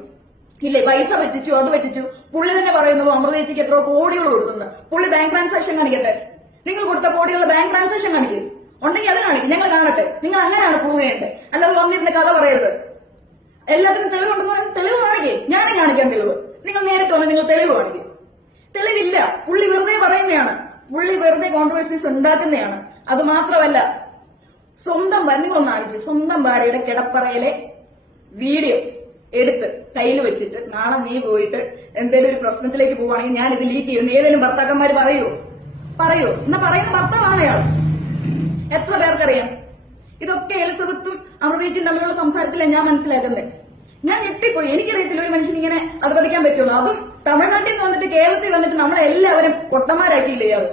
ഇല്ലേ? പൈസ പറ്റിച്ചു, അത് പറ്റിച്ചു. പുള്ളി തന്നെ പറയുന്നു അമൃതേച്ചിക്ക് എത്രയോ കോടികൾ കൊടുക്കുന്നു. പുള്ളി ബാങ്ക് ട്രാൻസാക്ഷൻ കാണിക്കട്ടെ. നിങ്ങൾ കൊടുത്ത കോടികളുടെ ബാങ്ക് ട്രാൻസാക്ഷൻ കാണിക്കും. ഉണ്ടെങ്കിൽ അത് കാണിക്കും, ഞങ്ങൾ കാണട്ടെ. നിങ്ങൾ അങ്ങനെയാണ് പ്രൂവ് ചെയ്യേണ്ടത്, അല്ലാതെ വന്നിരുന്ന കഥ പറയരുത്. എല്ലാത്തിനും തെളിവുണ്ടെന്ന് പറഞ്ഞാൽ തെളിവ് കാണിക്കേ. ഞാനും കാണിക്കാൻ തെളിവ്. നിങ്ങൾ നേരിട്ട് വന്ന് നിങ്ങൾ തെളിവ് കാണിക്കും. തെളിവില്ല. പുള്ളി വെറുതെ പറയുന്നതാണ്. പുള്ളി വെറുതെ കോൺട്രവേഴ്സീസ് ഉണ്ടാക്കുന്നതാണ്. അത് മാത്രമല്ല, നിങ്ങളൊന്ന് ആലോചിച്ചു, സ്വന്തം ഭാര്യയുടെ കിടപ്പറയിലെ വീഡിയോ എടുത്ത് കയ്യിൽ വെച്ചിട്ട് നാളെ നീ പോയിട്ട് എന്തെങ്കിലും ഒരു പ്രശ്നത്തിലേക്ക് പോവുകയാണെങ്കിൽ ഞാൻ ഇത് ലീക്ക് ചെയ്യുന്നു ഏതെങ്കിലും ഭർത്താക്കന്മാർ പറയൂ? എന്നാ പറയുന്ന ഭർത്താവാണ് അയാൾ. എത്ര പേർക്കറിയാം? ഇതൊക്കെ എലിസബത്തും അമൃതേച്ചിയും തമ്മിലുള്ള സംസാരത്തിലാണ് ഞാൻ മനസ്സിലാക്കുന്നത്. ഞാൻ ഞെട്ടിപ്പോയി. എനിക്കറിയത്തില്ല ഒരു മനുഷ്യൻ ഇങ്ങനെ അത് പഠിക്കാൻ പറ്റുമോ. അതും തമിഴ്നാട്ടിൽ നിന്ന് വന്നിട്ട് കേരളത്തിൽ വന്നിട്ട് നമ്മളെല്ലാവരും പൊട്ടന്മാരാക്കിയില്ലേ ഇയാൾ.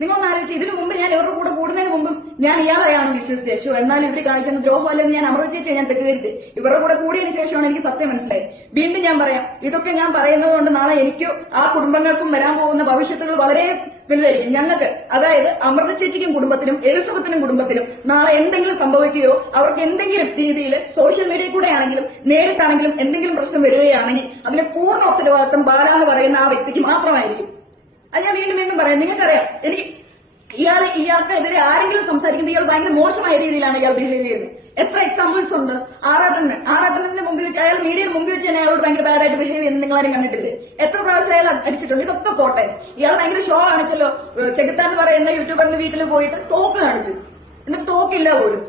നിങ്ങളൊന്ന് ആലോചിച്ച്, ഇതിനു മുമ്പ് ഞാൻ ഇവരുടെ കൂടെ കൂടുന്നതിന് മുമ്പും ഞാൻ ഇയാളെയാണ് വിശ്വസിച്ചു. എന്നാലും ഇവര് കാണിക്കുന്ന ദ്രോഹം അല്ലെന്ന് ഞാൻ അമൃതേച്ചിയെ ഞാൻ തെറ്റിദ്ധരിച്ച് ഇവരുടെ കൂടെ കൂടിയതിനു ശേഷമാണ് എനിക്ക് സത്യം മനസ്സിലായത്. വീണ്ടും ഞാൻ പറയാം, ഇതൊക്കെ ഞാൻ പറയുന്നത് കൊണ്ട് നാളെ എനിക്കോ ആ കുടുംബങ്ങൾക്കും വരാൻ പോകുന്ന ഭവിഷ്യത്തുകൾ വളരെ വലുതായിരിക്കും. ഞങ്ങൾക്ക്, അതായത് അമൃത ചേച്ചിക്കും കുടുംബത്തിനും എലിസബത്തിനും കുടുംബത്തിനും നാളെ എന്തെങ്കിലും സംഭവിക്കുകയോ അവർക്ക് എന്തെങ്കിലും രീതിയിൽ സോഷ്യൽ മീഡിയയിൽ കൂടെ ആണെങ്കിലും നേരിട്ടാണെങ്കിലും എന്തെങ്കിലും പ്രശ്നം വരികയാണെങ്കിൽ അതിന് പൂർണ്ണ ഉത്തരവാദിത്വം ബാലാന്ന് പറയുന്ന ആ വ്യക്തിക്ക് മാത്രമായിരിക്കും. അത് ഞാൻ വീണ്ടും പറയാം. നിങ്ങൾക്കറിയാം, എനിക്ക് ഇയാൾക്കെതിരെ ആരെങ്കിലും സംസാരിക്കുമ്പോൾ ഇയാൾ ഭയങ്കര മോശമായ രീതിയിലാണ് ഇയാൾ ബിഹേവ് ചെയ്യുന്നത്. എത്ര എക്സാമ്പിൾസ് ഉണ്ട്. ആറാട്ടന്റെ മുമ്പിൽ വെച്ച്, അയാൾ മീഡിയയുടെ മുമ്പിൽ വെച്ച് തന്നെ അയാളോട് ഭയങ്കര ബാഡായിട്ട് ബിഹേവ് ചെയ്യുന്നത് നിങ്ങളാരും കണ്ടിട്ടില്ലേ? എത്ര പ്രാവശ്യം അയാൾ അടിച്ചിട്ടുണ്ട്. ഇതൊക്കെ പോട്ടെ, ഇയാൾ ഭയങ്കര ഷോ കാണിച്ചല്ലോ. ചെകുത്താന്ന് പറയുന്ന യൂട്യൂബറിന്റെ വീട്ടിൽ പോയിട്ട് തോക്ക് കാണിച്ചു, എന്നിട്ട് തോക്കില്ല പോലും.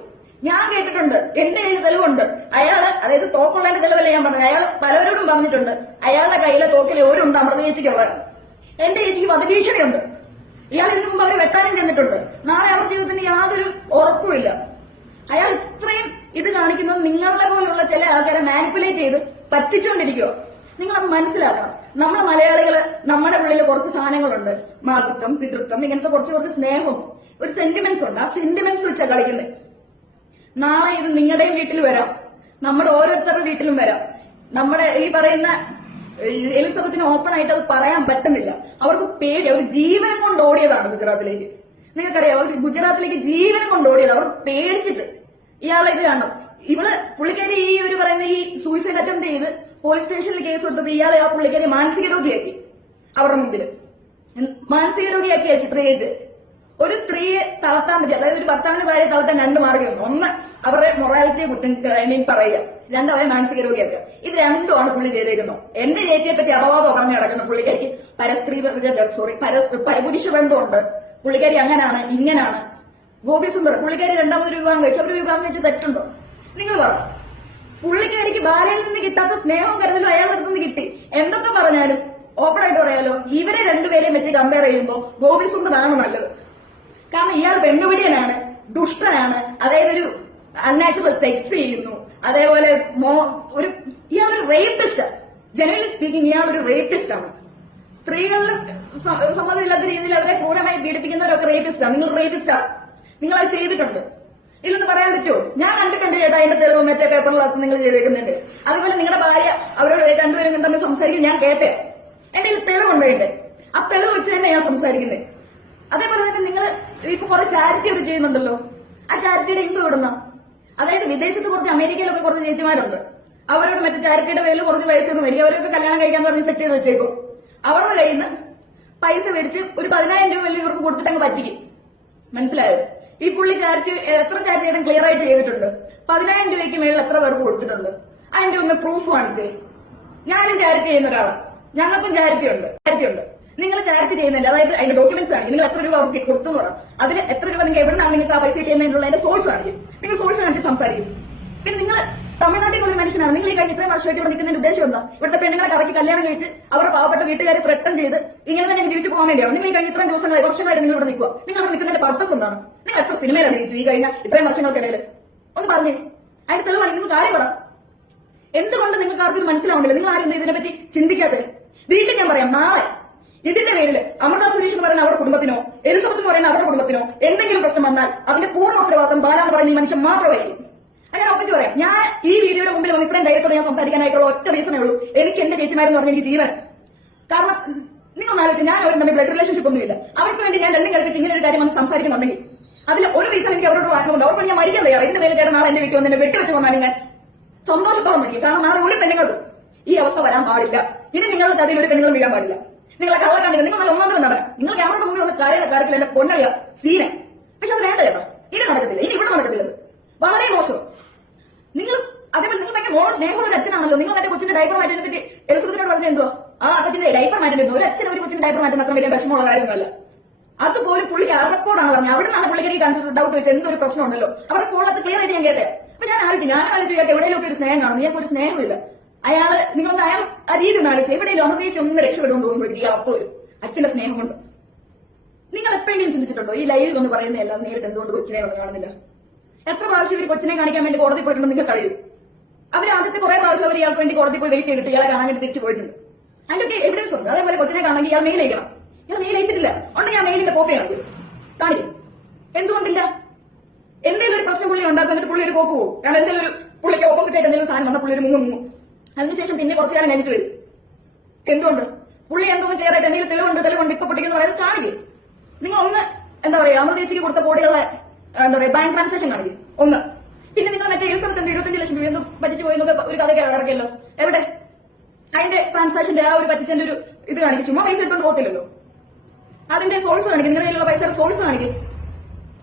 ഞാൻ കേട്ടിട്ടുണ്ട്, എന്റെ കയ്യിൽ തെളിവുണ്ട്. അയാള്, അതായത് തോക്കുള്ളതിന്റെ തെളിവല്ല ഞാൻ പറഞ്ഞത്, അയാൾ പലവരോടും പറഞ്ഞിട്ടുണ്ട് അയാളുടെ കയ്യിലെ തോക്കിൽ ഓരുണ്ട് അമൃത ചേച്ചിക്കുള്ളത്. എന്റെ ചേച്ചിക്ക് വധഭീഷണിയുണ്ട്. ഇയാൾ ഇതിനു മുമ്പ് അവരെ വെട്ടാനും ചെന്നിട്ടുണ്ട്. നാളെ അവർ ജീവിതത്തിന് യാതൊരു ഉറപ്പുമില്ല. അയാൾ ഇത്രയും ഇത് കാണിക്കുന്നത് നിങ്ങളെ പോലുള്ള ചില ആൾക്കാരെ മാനിപ്പുലേറ്റ് ചെയ്ത് പറ്റിച്ചുകൊണ്ടിരിക്കുക. നിങ്ങളത് മനസ്സിലാക്കണം. നമ്മൾ മലയാളികള് നമ്മുടെ ഉള്ളിൽ കുറച്ച് സാധനങ്ങളുണ്ട്. മാതൃത്വം, പിതൃത്വം, ഇങ്ങനത്തെ കുറച്ച് സ്നേഹവും ഒരു സെന്റിമെന്റ്സ് ഉണ്ട്. ആ സെന്റിമെന്റ്സ് വെച്ചാ കളിക്കുന്നത്. നാളെ ഇത് നിങ്ങളുടെയും വീട്ടിൽ വരാം, നമ്മുടെ ഓരോരുത്തരുടെ വീട്ടിലും വരാം. നമ്മുടെ ഈ പറയുന്ന എലിസബത്തിന് ഓപ്പൺ ആയിട്ട് അത് പറയാൻ പറ്റുന്നില്ല. അവർക്ക് പേടി. അവർ ജീവനം കൊണ്ട് ഓടിയതാണ് ഗുജറാത്തിലേക്ക്. നിങ്ങൾക്കറിയാം, അവർക്ക് ഗുജറാത്തിലേക്ക് ജീവനം കൊണ്ട് ഓടിയത്. അവർ പേടിച്ചിട്ട്. ഇയാളെ ഇത് കാണണം. പുള്ളിക്കാരി ഈ ഒരു പറയുന്ന ഈ സൂയിസൈഡ് അറ്റംപ്റ്റ് ചെയ്ത് പോലീസ് സ്റ്റേഷനിൽ കേസ് കൊടുത്തപ്പോൾ ഇയാളെ ആ പുള്ളിക്കാരി മാനസിക രോഗിയാക്കി. അവരുടെ മുമ്പിൽ മാനസിക രോഗിയാക്കിയാ ചിത്രീകരിച്ച്. ഒരു സ്ത്രീയെ തളർത്താൻ പറ്റുക, അതായത് ഒരു ഭർത്താവിന്റെ ഭാര്യയെ തളർത്താൻ രണ്ട് മാർഗ്ഗമുണ്ട്. ഒന്ന് അവരുടെ മൊറാലിറ്റിയെ കുറ്റം പറയുക, രണ്ട് അവരെ മാനസിക രോഗിയാക്കുക. ഇത് രണ്ടുമാണ് പുള്ളി ചെയ്തേക്കുന്നത്. എന്റെ ചേച്ചിയെ പറ്റി അപവാദം പറഞ്ഞു കിടക്കുന്ന പുള്ളിക്കാരിക്ക് പരപുരുഷ ബന്ധമുണ്ട്. പുള്ളിക്കാരി അങ്ങനാണ് ഇങ്ങനാണ്. ഗോപിസുന്ദർ പുള്ളിക്കാരി രണ്ടാമതൊരു വിവാഹം കഴിച്ചു. അവര് വിവാഹം കഴിച്ച് തെറ്റുണ്ടോ? നിങ്ങൾ പറ. പുള്ളിക്കാരിക്ക് ഭാര്യയിൽ നിന്ന് കിട്ടാത്ത സ്നേഹവും കരുതലും അയാളുടെ അടുത്ത് നിന്ന് കിട്ടി. എന്തൊക്കെ പറഞ്ഞാലും ഓപ്പൺ ആയിട്ട് പറയാലോ, ഇവരെ രണ്ടുപേരെയും വെച്ച് കമ്പയർ ചെയ്യുമ്പോൾ ഗോപിസുന്ദറാണ് നല്ലത്. കാരണം ഇയാൾ പെണ്ണുപിടിയനാണ്, ദുഷ്ടനാണ്, അതായത് ഒരു അൺനാച്ചുറൽ സെക്സ് ചെയ്യുന്നു. അതേപോലെ ഇയാളൊരു റേപ്പിസ്റ്റ്. ജനറലി സ്പീക്കിംഗ് ഇയാളൊരു റേപ്പിസ്റ്റ് ആണ്. സ്ത്രീകളിൽ സമ്മതമില്ലാത്ത രീതിയിൽ അവരെ ക്രൂരമായി പീഡിപ്പിക്കുന്നവരൊക്കെ റേപ്പിസ്റ്റാണ്. നിങ്ങൾ റേപ്പിസ്റ്റാണ്. നിങ്ങൾ അത് ചെയ്തിട്ടുണ്ട്. ഇല്ലെന്ന് പറയാൻ പറ്റുമോ? ഞാൻ കണ്ടിട്ടുണ്ട് ചേട്ടാ, അതിന്റെ തെളിവ് മറ്റേ പേപ്പറിനകത്ത് നിങ്ങൾ ചെയ്തേക്കുന്നുണ്ട്. അതുപോലെ നിങ്ങളുടെ ഭാര്യ അവരോട് രണ്ടുപേരും തമ്മിൽ സംസാരിക്കും, ഞാൻ കേട്ടെ. എന്റെ കയ്യിൽ തെളിവുണ്ട്. എന്റെ ആ തെളിവ് വെച്ച് തന്നെ ഞാൻ സംസാരിക്കുന്നത്. അതേപോലെ തന്നെ നിങ്ങൾ ഇപ്പൊ കുറെ ചാരിറ്റി ഒക്കെ ചെയ്യുന്നുണ്ടല്ലോ. ആ ചാരിറ്റിയുടെ ഇൻകം ഇടുന്ന, അതായത് വിദേശത്ത് കുറച്ച് അമേരിക്കയിലൊക്കെ കുറച്ച് ചേച്ചിമാരുണ്ട്. അവരോട് മറ്റേ ചാരിറ്റിയുടെ പേരിൽ കുറച്ച് പൈസ ഒന്നും മേടിക്കും. അവരൊക്കെ കല്യാണം കഴിക്കാന്ന് പറഞ്ഞ് സെറ്റ് ചെയ്ത് വെച്ചേക്കും. അവരുടെ കയ്യിൽ നിന്ന് പൈസ മേടിച്ച് ഒരു 10,000 രൂപ വലിയ ഇവർക്ക് കൊടുത്തിട്ട് അങ്ങ് പറ്റിക്കും. മനസ്സിലായോ? ഈ പുള്ളി ചാരിറ്റി എത്ര ചാരിറ്റിയുടെ ക്ലിയർ ആയിട്ട് ചെയ്തിട്ടുണ്ട്. 10,000 രൂപയ്ക്ക് മേളിൽ എത്ര പേർക്ക് കൊടുത്തിട്ടുണ്ട്. അതിന്റെ ഒന്ന് പ്രൂഫ് കാണിച്ചേ. ഞാനും ചാരിറ്റി ചെയ്യുന്ന ഒരാളാണ്. ഞങ്ങൾക്കും ചാരിറ്റി ഉണ്ട്. നിങ്ങൾ ചാരിറ്റി ചെയ്യുന്നില്ല. അതായത് അതിന്റെ ഡോക്യുമെന്റ്സ് കാണിക്കും. നിങ്ങൾ എത്ര രൂപ അവർക്ക് കൊടുത്തു എന്ന് പറയാം. അതിൽ എത്ര രൂപ നിങ്ങൾ എവിടെയാണ് നിങ്ങൾക്ക് ആ പൈസ കിട്ടുന്നതിനുള്ള അതിന്റെ സോഴ്സ് കാണിക്കും. നിങ്ങൾ സോഴ്സ് കാണിച്ച് സംസാരിക്കും. പിന്നെ നിങ്ങൾ തമിഴ്നാട്ടിൽ ഒരു മനുഷ്യനാണ്. നിങ്ങൾ ഈ കഴിഞ്ഞ ഇത്രയും വർഷമായിട്ട് ഇവിടെ നിൽക്കുന്നതിന്റെ ഉദ്ദേശം എന്താ? ഇവിടുത്തെ പെണ്ണുങ്ങളെ കറക്കി കല്യാണം കഴിച്ച് അവരുടെ പാവപ്പെട്ട വീട്ടുകാരെ ത്രട്ടം ചെയ്ത് ഇങ്ങനെ തന്നെ ജീവിച്ചു പോകാൻ വേണ്ടിയാണ് നിങ്ങൾ ഈ കഴിഞ്ഞ ഇത്രയും ദിവസങ്ങളായി വർഷമായിട്ട് നിങ്ങൾ ഇവിടെ നിൽക്കുക. നിങ്ങൾ ഇവിടെ നിൽക്കുന്നതിന്റെ പർപ്പസ് എന്താണ്? നിങ്ങൾ എത്ര സിനിമയിൽ അഭിനയിച്ചു ഈ കഴിഞ്ഞ ഇത്രയും വർഷങ്ങൾക്കിടയിൽ? ഒന്ന് പറഞ്ഞേ. അതിന്റെ തെളിവാണ്. നിങ്ങൾ കാര്യം പറ. എന്തുകൊണ്ട് നിങ്ങൾക്ക് ആർക്കും ഇത് മനസ്സിലാവുന്നില്ല? നിങ്ങൾ ആരും ഇതിനെപ്പറ്റി ചിന്തിക്കാതെ. വീട്ടിൽ ഞാൻ പറയാം, നാളെ ഇതിന്റെ പേരിൽ അമൃത സുരേഷ് എന്ന് പറയുന്ന അവരുടെ കുടുംബത്തിനോ എലിസബത്ത് എന്ന് പറയുന്ന അവരുടെ കുടുംബത്തിനോ എന്തെങ്കിലും പ്രശ്നം വന്നാൽ അതിന്റെ പൂർണ്ണ ഉത്തരവാദിത്തം ബാല എന്ന് പറയുന്ന ഈ മനുഷ്യൻ മാത്രമായിരിക്കും. അങ്ങനെ ഒപ്പിച്ച് പറയാം. ഞാൻ ഈ വീഡിയോയുടെ മുമ്പിൽ വന്ന് ഇത്രയും ധൈര്യത്തോടെ ഞാൻ സംസാരിക്കാനായിട്ടുള്ള ഒറ്റ റീസണേ ഉള്ളൂ. എനിക്ക് എന്റെ ചേച്ചിമാരെന്ന് പറഞ്ഞ എനിക്ക് ജീവൻ. കാരണം നിങ്ങൾ ആലോചിച്ച് ഞാൻ അവരും തമ്മിൽ ബ്ലഡ് റിലേഷൻഷിപ്പ് ഒന്നുമില്ല. അവർക്ക് വേണ്ടി ഞാൻ രണ്ടും കൽപ്പിച്ച് ഇങ്ങനെ ഒരു കാര്യം വന്ന് സംസാരിക്കുന്നുണ്ടെങ്കിൽ അതിൽ ഒരു റീസൺ എനിക്ക് അവരോട് ആഗ്രഹമുണ്ട്. അവർക്ക് ഞാൻ മരിക്കാൻ തയ്യാറ്. ഇതിന്റെ മേലെ ചേട്ടൻ നാളെ എന്റെ വീട്ടിൽ വന്ന് എന്നെ വെട്ടിവെച്ച് വന്നാൽ ഞാൻ സന്തോഷത്തോടെ മരിക്കും. കാരണം നാളെ ഒരു പെണ്ണുങ്ങൾക്കും ഈ അവസ്ഥ വരാൻ പാടില്ല. ഇനി നിങ്ങളുടെ ചതിയിൽ ഒരു പെണ്ണുങ്ങളും വീഴാൻ പാടില്ല. നിങ്ങളെ കള്ളക്കാണ്ടില്ല. നിങ്ങൾ നല്ല ഒന്നാമത് നടക്കണം. നിങ്ങൾ ക്യാമറയുടെ മുമ്പിൽ ഒന്ന് കാര്യത്തിൽ എന്റെ പൊന്നളിയ സീനെ. പക്ഷെ അത് വേണ്ട ചേട്ടാ. ഇനി നടക്കത്തില്ല. ഇനി ഇവിടെ നടക്കത്തില്ല. വളരെ മോശം. നിങ്ങൾ അതേപോലെ നിങ്ങൾ ഭയങ്കര മോൾ സ്നേഹമുള്ള ഒരു അച്ഛനാണല്ലോ. നിങ്ങൾ മറ്റേ കൊച്ചിന്റെ ഡൈപ്പർ മാറ്റിനെ പറ്റി എലിസബത്തിനോട് പറഞ്ഞ എന്തോ ആ കൊച്ചിന്റെ ഡൈപ്പർ മാറ്റുന്നത് ഒരു അച്ഛൻ ഒരു കൊച്ചിന്റെ ഡൈപ്പർ മാറ്റുന്ന അത്ര വലിയ വിഷമമുള്ള കാര്യമൊന്നുമല്ല. അതുപോലും പുള്ളിക്ക് അറക്കോടാണ് പറഞ്ഞത്. അവിടെ നിന്നാണ് പുള്ളിക്ക് കണ്ടിട്ട് ഡൗട്ട് വെച്ച് എന്തൊരു പ്രശ്നമുണ്ടല്ലോ. അവരുടെ കോളത്ത് ക്ലിയർ ആയിട്ട് ഞാൻ കേട്ടെ. അപ്പൊ ഞാൻ ആലോചിച്ചു എവിടെയെങ്കിലും ഒരു സ്നേഹം കാണും. ഞങ്ങൾക്ക് ഒരു സ്നേഹമില്ല. അയാള് നിങ്ങളൊന്ന് അയാൾ ആ രീതി ഒന്ന് ആലോചിച്ച് എവിടെയെങ്കിലും അമൃതേച്ച് ഒന്ന് രക്ഷപ്പെടുമെന്ന് തോന്നുമ്പോഴേക്കും അപ്പൊ ഒരു അച്ഛന്റെ സ്നേഹം കൊണ്ട്. നിങ്ങൾ എപ്പോഴെങ്കിലും ചിന്തിച്ചിട്ടുണ്ടോ ഈ ലൈവിൽ ഒന്ന് പറയുന്നതല്ല നേരിട്ട് എന്തുകൊണ്ട് കൊച്ചിനെ ഒന്നും കാണുന്നില്ല? എത്ര പ്രാവശ്യം ഇവർ കൊച്ചിനെ കാണിക്കാൻ വേണ്ടി കോടതി പോയിട്ടുണ്ടെന്ന് നിങ്ങൾക്ക് അറിയും. അവർ ആദ്യത്തെ കുറെ പ്രാവശ്യം അവർ ഇയാൾക്ക് വേണ്ടി കോടതി പോയി വെയിറ്റ് ചെയ്തിട്ട് ഇയാളെ കാണാൻ വേണ്ടി തിരിച്ചു പോയിട്ടുണ്ട്. അതിന്റെ എവിഡൻസ് ഉണ്ട്. അതേപോലെ കൊച്ചിനെ കാണണമെങ്കിൽ ഇയാൾ മെയിൽ അയക്കണം. ഇയാൾ മെയിൽ അയച്ചിട്ടില്ല. ഉണ്ടെങ്കിൽ ആ മെയിലിന്റെ കോപ്പി കാണിക്കും. എന്തുകൊണ്ടില്ല? എന്തെങ്കിലും ഒരു പ്രശ്നം പുള്ളി ഉണ്ടാക്കും. എന്നിട്ട് പുള്ളി ഒരു കോപ്പ് പോകും. കാരണം എന്തെങ്കിലും ഒരു പുള്ളിക്ക് ഓപ്പോസിറ്റ് ആയിട്ട് എന്തെങ്കിലും സാധനം വന്നാൽ പുള്ളി ഒരു മുങ്ങും. അതിനുശേഷം പിന്നെ കുറച്ചു കാലം കഴിഞ്ഞിട്ട് വരും. എന്തുകൊണ്ട്? പുള്ളി എന്തൊന്നും ക്ലിയർ ആയിട്ട് എന്തെങ്കിലും തെളിവുണ്ട് ഇപ്പൊ പൊട്ടിക്കുന്ന പറയുന്നത് കാണിക്കും. നിങ്ങൾ ഒന്ന് എന്താ പറയാ അമൃതേച്ചിക്ക് കൊടുത്ത കോടികളെ എന്താ പറയാ ബാങ്ക് ട്രാൻസാക്ഷൻ കാണിക്കും ഒന്ന്. പിന്നെ നിങ്ങൾ മറ്റേ എലിസബത്ത് 25 ലക്ഷം രൂപ എന്തും പറ്റിച്ചു പോയെന്നൊക്കെ ഒരു കഥ ഇറക്കിയല്ലോ. എവിടെ അതിന്റെ ട്രാൻസാക്ഷന്റെ ആ ഒരു പറ്റിച്ചതിന്റെ ഒരു ഇത് കാണിക്കും. ചുമ്മാ പൈസ എടുത്തോണ്ട് പോകത്തില്ലല്ലോ. അതിന്റെ സോഴ്സ് കാണിക്കും. നിങ്ങളുടെ കയ്യിലുള്ള പൈസയുടെ സോഴ്സ് കാണിക്കും.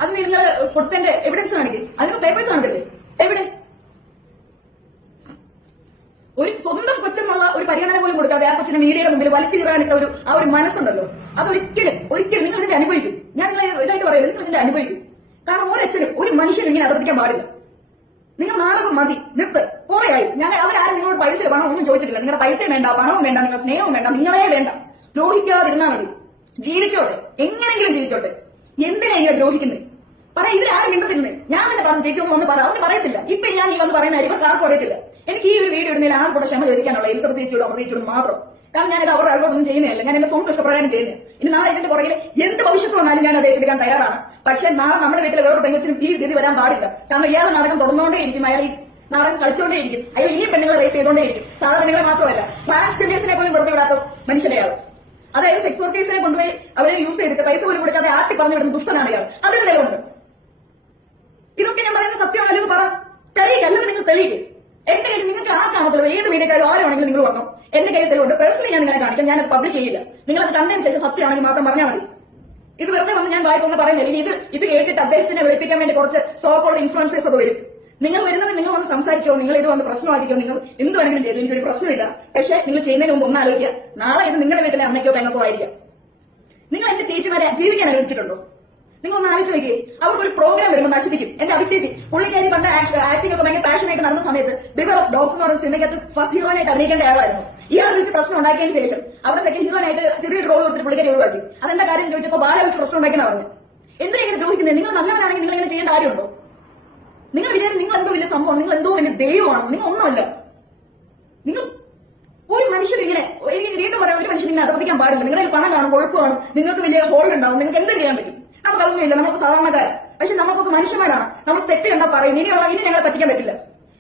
അത് നിങ്ങൾ കൊടുത്തതിന്റെ എവിഡൻസ് കാണിക്കും. അതിന് പേപ്പേഴ്സ് കാണില്ലേ? എവിടെ? ഒരു സ്വന്തം കൊച്ചെന്നുള്ള ഒരു പരിഗണന പോലും കൊടുക്കാതെ ആ കൊച്ചിനെ മീഡിയയുടെ മുമ്പിൽ വലിച്ചു കീറാനിട്ട ആ ഒരു മനസ്സുണ്ടല്ലോ. അതൊരിക്കലും നിങ്ങൾ ഇതിന്റെ അനുഭവിക്കും. ഞാൻ ഇതായിട്ട് പറയുന്നത് നിങ്ങൾ ഇതിന്റെ അനുഭവിക്കും. കാരണം ഒരച്ഛനും ഒരു മനുഷ്യനും ഇങ്ങനെ അനുവദിക്കാൻ പാടില്ല. നിങ്ങൾ നാടകം മതി, നിർത്ത്. കുറേയായി ഞാൻ അവരാരും നിങ്ങളോട് പൈസ പണം ഒന്നും ചോദിച്ചിട്ടില്ല. നിങ്ങളുടെ പൈസയും വേണ്ട, പണവും വേണ്ട, നിങ്ങളുടെ സ്നേഹവും വേണ്ട, നിങ്ങളെ വേണ്ട. ദ്രോഹിക്കാതിരുന്നാൽ മതി. ജീവിച്ചോട്ടെ, എങ്ങനെയെങ്കിലും ജീവിച്ചോട്ടെ. എന്തിനാ ഇങ്ങനെ ദ്രോഹിക്കുന്നത്? പറയാം. ഇവരാരും മിണ്ടത്തിരുന്നേ. ഞാൻ തന്നെ പറഞ്ഞു ചേച്ചി ഒന്ന് പറ. അവന് പറയത്തില്ല. ഇപ്പൊ ഞാൻ ഈ വന്ന് പറയുന്ന ഇവർക്ക് ആർക്കും അറിയത്തില്ല. എനിക്ക് ഈ ഒരു വീഡിയോ ഇടുന്നതിൽ ആർക്കും കൂടെ ക്ഷമ ചോദിക്കാനുള്ള എലിസബത്ത് ചേച്ചിയോടും അമൃതേച്ചിയോടും മാത്രം. കാരണം ഞാനിത് അവരുടെ അറിവൊന്നും ചെയ്യുന്നില്ല. ഞാൻ എന്റെ സ്വന്തം ഇഷ്ടപ്രകാരം ചെയ്യുന്നത്. ഇനി നാളെ ഇതിന്റെ പുറകിൽ എന്ത് ഭവിഷ്യത്ത് വന്നാലും ഞാൻ അത് ഏറ്റെടുക്കാൻ തയ്യാറാണ്. പക്ഷെ നാളെ നമ്മുടെ വീട്ടിലെ വേറൊരു പെങ്കൊച്ചിനും ഈ ഗതി വരാൻ പാടില്ല. കാരണം ഇയാളെ നാടകം തുടർന്നുകൊണ്ടേയിരിക്കും. അയാൾ ഈ നാടകം കളിച്ചുകൊണ്ടേയിരിക്കും. അയാൾ ഇനിയും പെണ്ണുങ്ങളെ റേപ്പ് ചെയ്തുകൊണ്ടേയിരിക്കും. സാധാരണ പെണ്ണുങ്ങളെ മാത്രമല്ല ട്രാൻസ്ജെൻഡേഴ്സിനെ പോലും വെറുതെ വിടാത്ത മനുഷ്യനെയാണ്. അതായത് സെക്സ് വർക്കേഴ്സിനെ കൊണ്ടുപോയി അവരെ യൂസ് ചെയ്തിട്ട് പൈസ പോലും കൊടുക്കാതെ ആട്ടി പറഞ്ഞു വിടുന്ന ദുഷ്ടനാണ് ഇയാൾ. അതിന് നിലവുണ്ട്. ഇതൊക്കെ ഞാൻ പറയുന്ന സത്യമാണെന്ന് പറ. തെളിയിക്കുക. അല്ലെങ്കിൽ നിങ്ങൾ തെളിയിക്കുക. എന്റെ കയ്യിൽ നിങ്ങൾക്ക് ആർക്കാണോ തെളിവ്? ഏത് മീഡിയക്കാരും ആരുമാണെങ്കിലും നിങ്ങൾ വന്നു. എന്റെ കയ്യിൽ തെളിവുണ്ട്. പേഴ്സണലി ഞാൻ നിങ്ങളെ കാണിക്കാം. ഞാനത് പബ്ലിക് ചെയ്യില്ല. നിങ്ങളത് കണ്ടതിന് ശേഷം സത്യമാണെങ്കിൽ മാത്രം പറഞ്ഞാൽ മതി. ഇത് വെറുതെ വന്ന് ഞാൻ വായിക്കൊന്ന് പറയുന്നില്ല. ഇത് കേട്ടിട്ട് അദ്ദേഹത്തിനെ വിളിപ്പിക്കാൻ വേണ്ടി കുറച്ച് സോക്കോളുടെ ഇൻഫ്ലുവൻസേഴ്സ് ഒക്കെ വരും. നിങ്ങൾ വരുന്നത് നിങ്ങൾ വന്ന് സംസാരിച്ചോ, നിങ്ങൾ ഇത് വന്ന് പ്രശ്നമാക്കിക്കോ, നിങ്ങൾ എന്ത് വേണമെങ്കിലും ചെയ്തു. എനിക്കൊരു പ്രശ്നമില്ല. പക്ഷേ നിങ്ങൾ ചെയ്യുന്നതിന് മുമ്പ് ഒന്ന് ആലോചിക്കുക. നാളെ ഇത് നിങ്ങളുടെ വീട്ടിലെ അമ്മയ്ക്കോ പെങ്ങൾക്കോ ആയിരിക്കാം. നിങ്ങൾ എന്റെ ചേച്ചിമാരെ ജീവിക്കാൻ അനുവദിച്ചിട്ടുണ്ടോ? നിങ്ങളൊന്ന് ആലോചിച്ച് നോക്കിയേ. അവർക്കൊരു പ്രോഗ്രാം വരുമ്പോൾ നശിപ്പിക്കും. എന്റെ അഭിച്ചേച്ചി പുള്ളിക്കാരി പണ്ട് ആക്ടിംഗ് ഒക്കെ ഭയങ്കര പാഷനായിട്ട് നടന്ന സമയത്ത് ബിഗർ ഓഫ് ഡോഗ്സ് എന്ന് പറയുന്ന സിനിമയ്ക്കകത്ത് ഫസ്റ്റ് ഹീറോനായിട്ട് അഭിനയിക്കേണ്ട ആളായിരുന്നു. ഇയാൾ വിളിച്ച് പ്രശ്നം ഉണ്ടാക്കിയതിന് ശേഷം അവിടെ സെക്കൻഡ് ഹീറോനായിട്ട് ചെറിയൊരു റോൾ കൊടുത്തിട്ട് പുള്ളിക്കാരി ഒഴിവാക്കി. അതെന്താ കാര്യം ചോദിച്ചപ്പോൾ ബാല വിളിച്ച് പ്രശ്നം ഉണ്ടാക്കിയെന്ന് പറഞ്ഞു. എന്തിനാ ഇങ്ങനെ ദ്രോഹിക്കുന്നത്? നിങ്ങൾ നല്ലവനാണെങ്കിൽ നിങ്ങൾ ഇങ്ങനെ ചെയ്യേണ്ട കാര്യമുണ്ടോ? നിങ്ങൾ വിചാരിക്കും നിങ്ങൾ എന്തോ വലിയ സംഭവം, നിങ്ങൾ എന്തോ വലിയ ദൈവമാണ്. നിങ്ങൾ ഒന്നുമല്ല. നിങ്ങൾ ഒരു മനുഷ്യർ ഇങ്ങനെ വീണ്ടും പറയാം, ഒരു മനുഷ്യൻ ഇങ്ങനെ അധപതിക്കാൻ പാടില്ല. നിങ്ങളുടെ പണം കാണും, കൊഴുപ്പ് കാണും, നിങ്ങൾക്ക് വലിയ ഹോൾഡ് ഉണ്ടാവും, നിങ്ങൾക്ക് എന്തും ചെയ്യാൻ പറ്റും. നമുക്കതൊന്നുമില്ല. നമുക്ക് സാധാരണക്കാരാണ്. പക്ഷെ നമുക്കൊക്കെ മനുഷ്യന്മാരാണ്. നമുക്ക് തെറ്റ് കണ്ടാൽ പറയും. ഇനി ഞങ്ങളെ പറ്റിക്കാൻ പറ്റില്ല.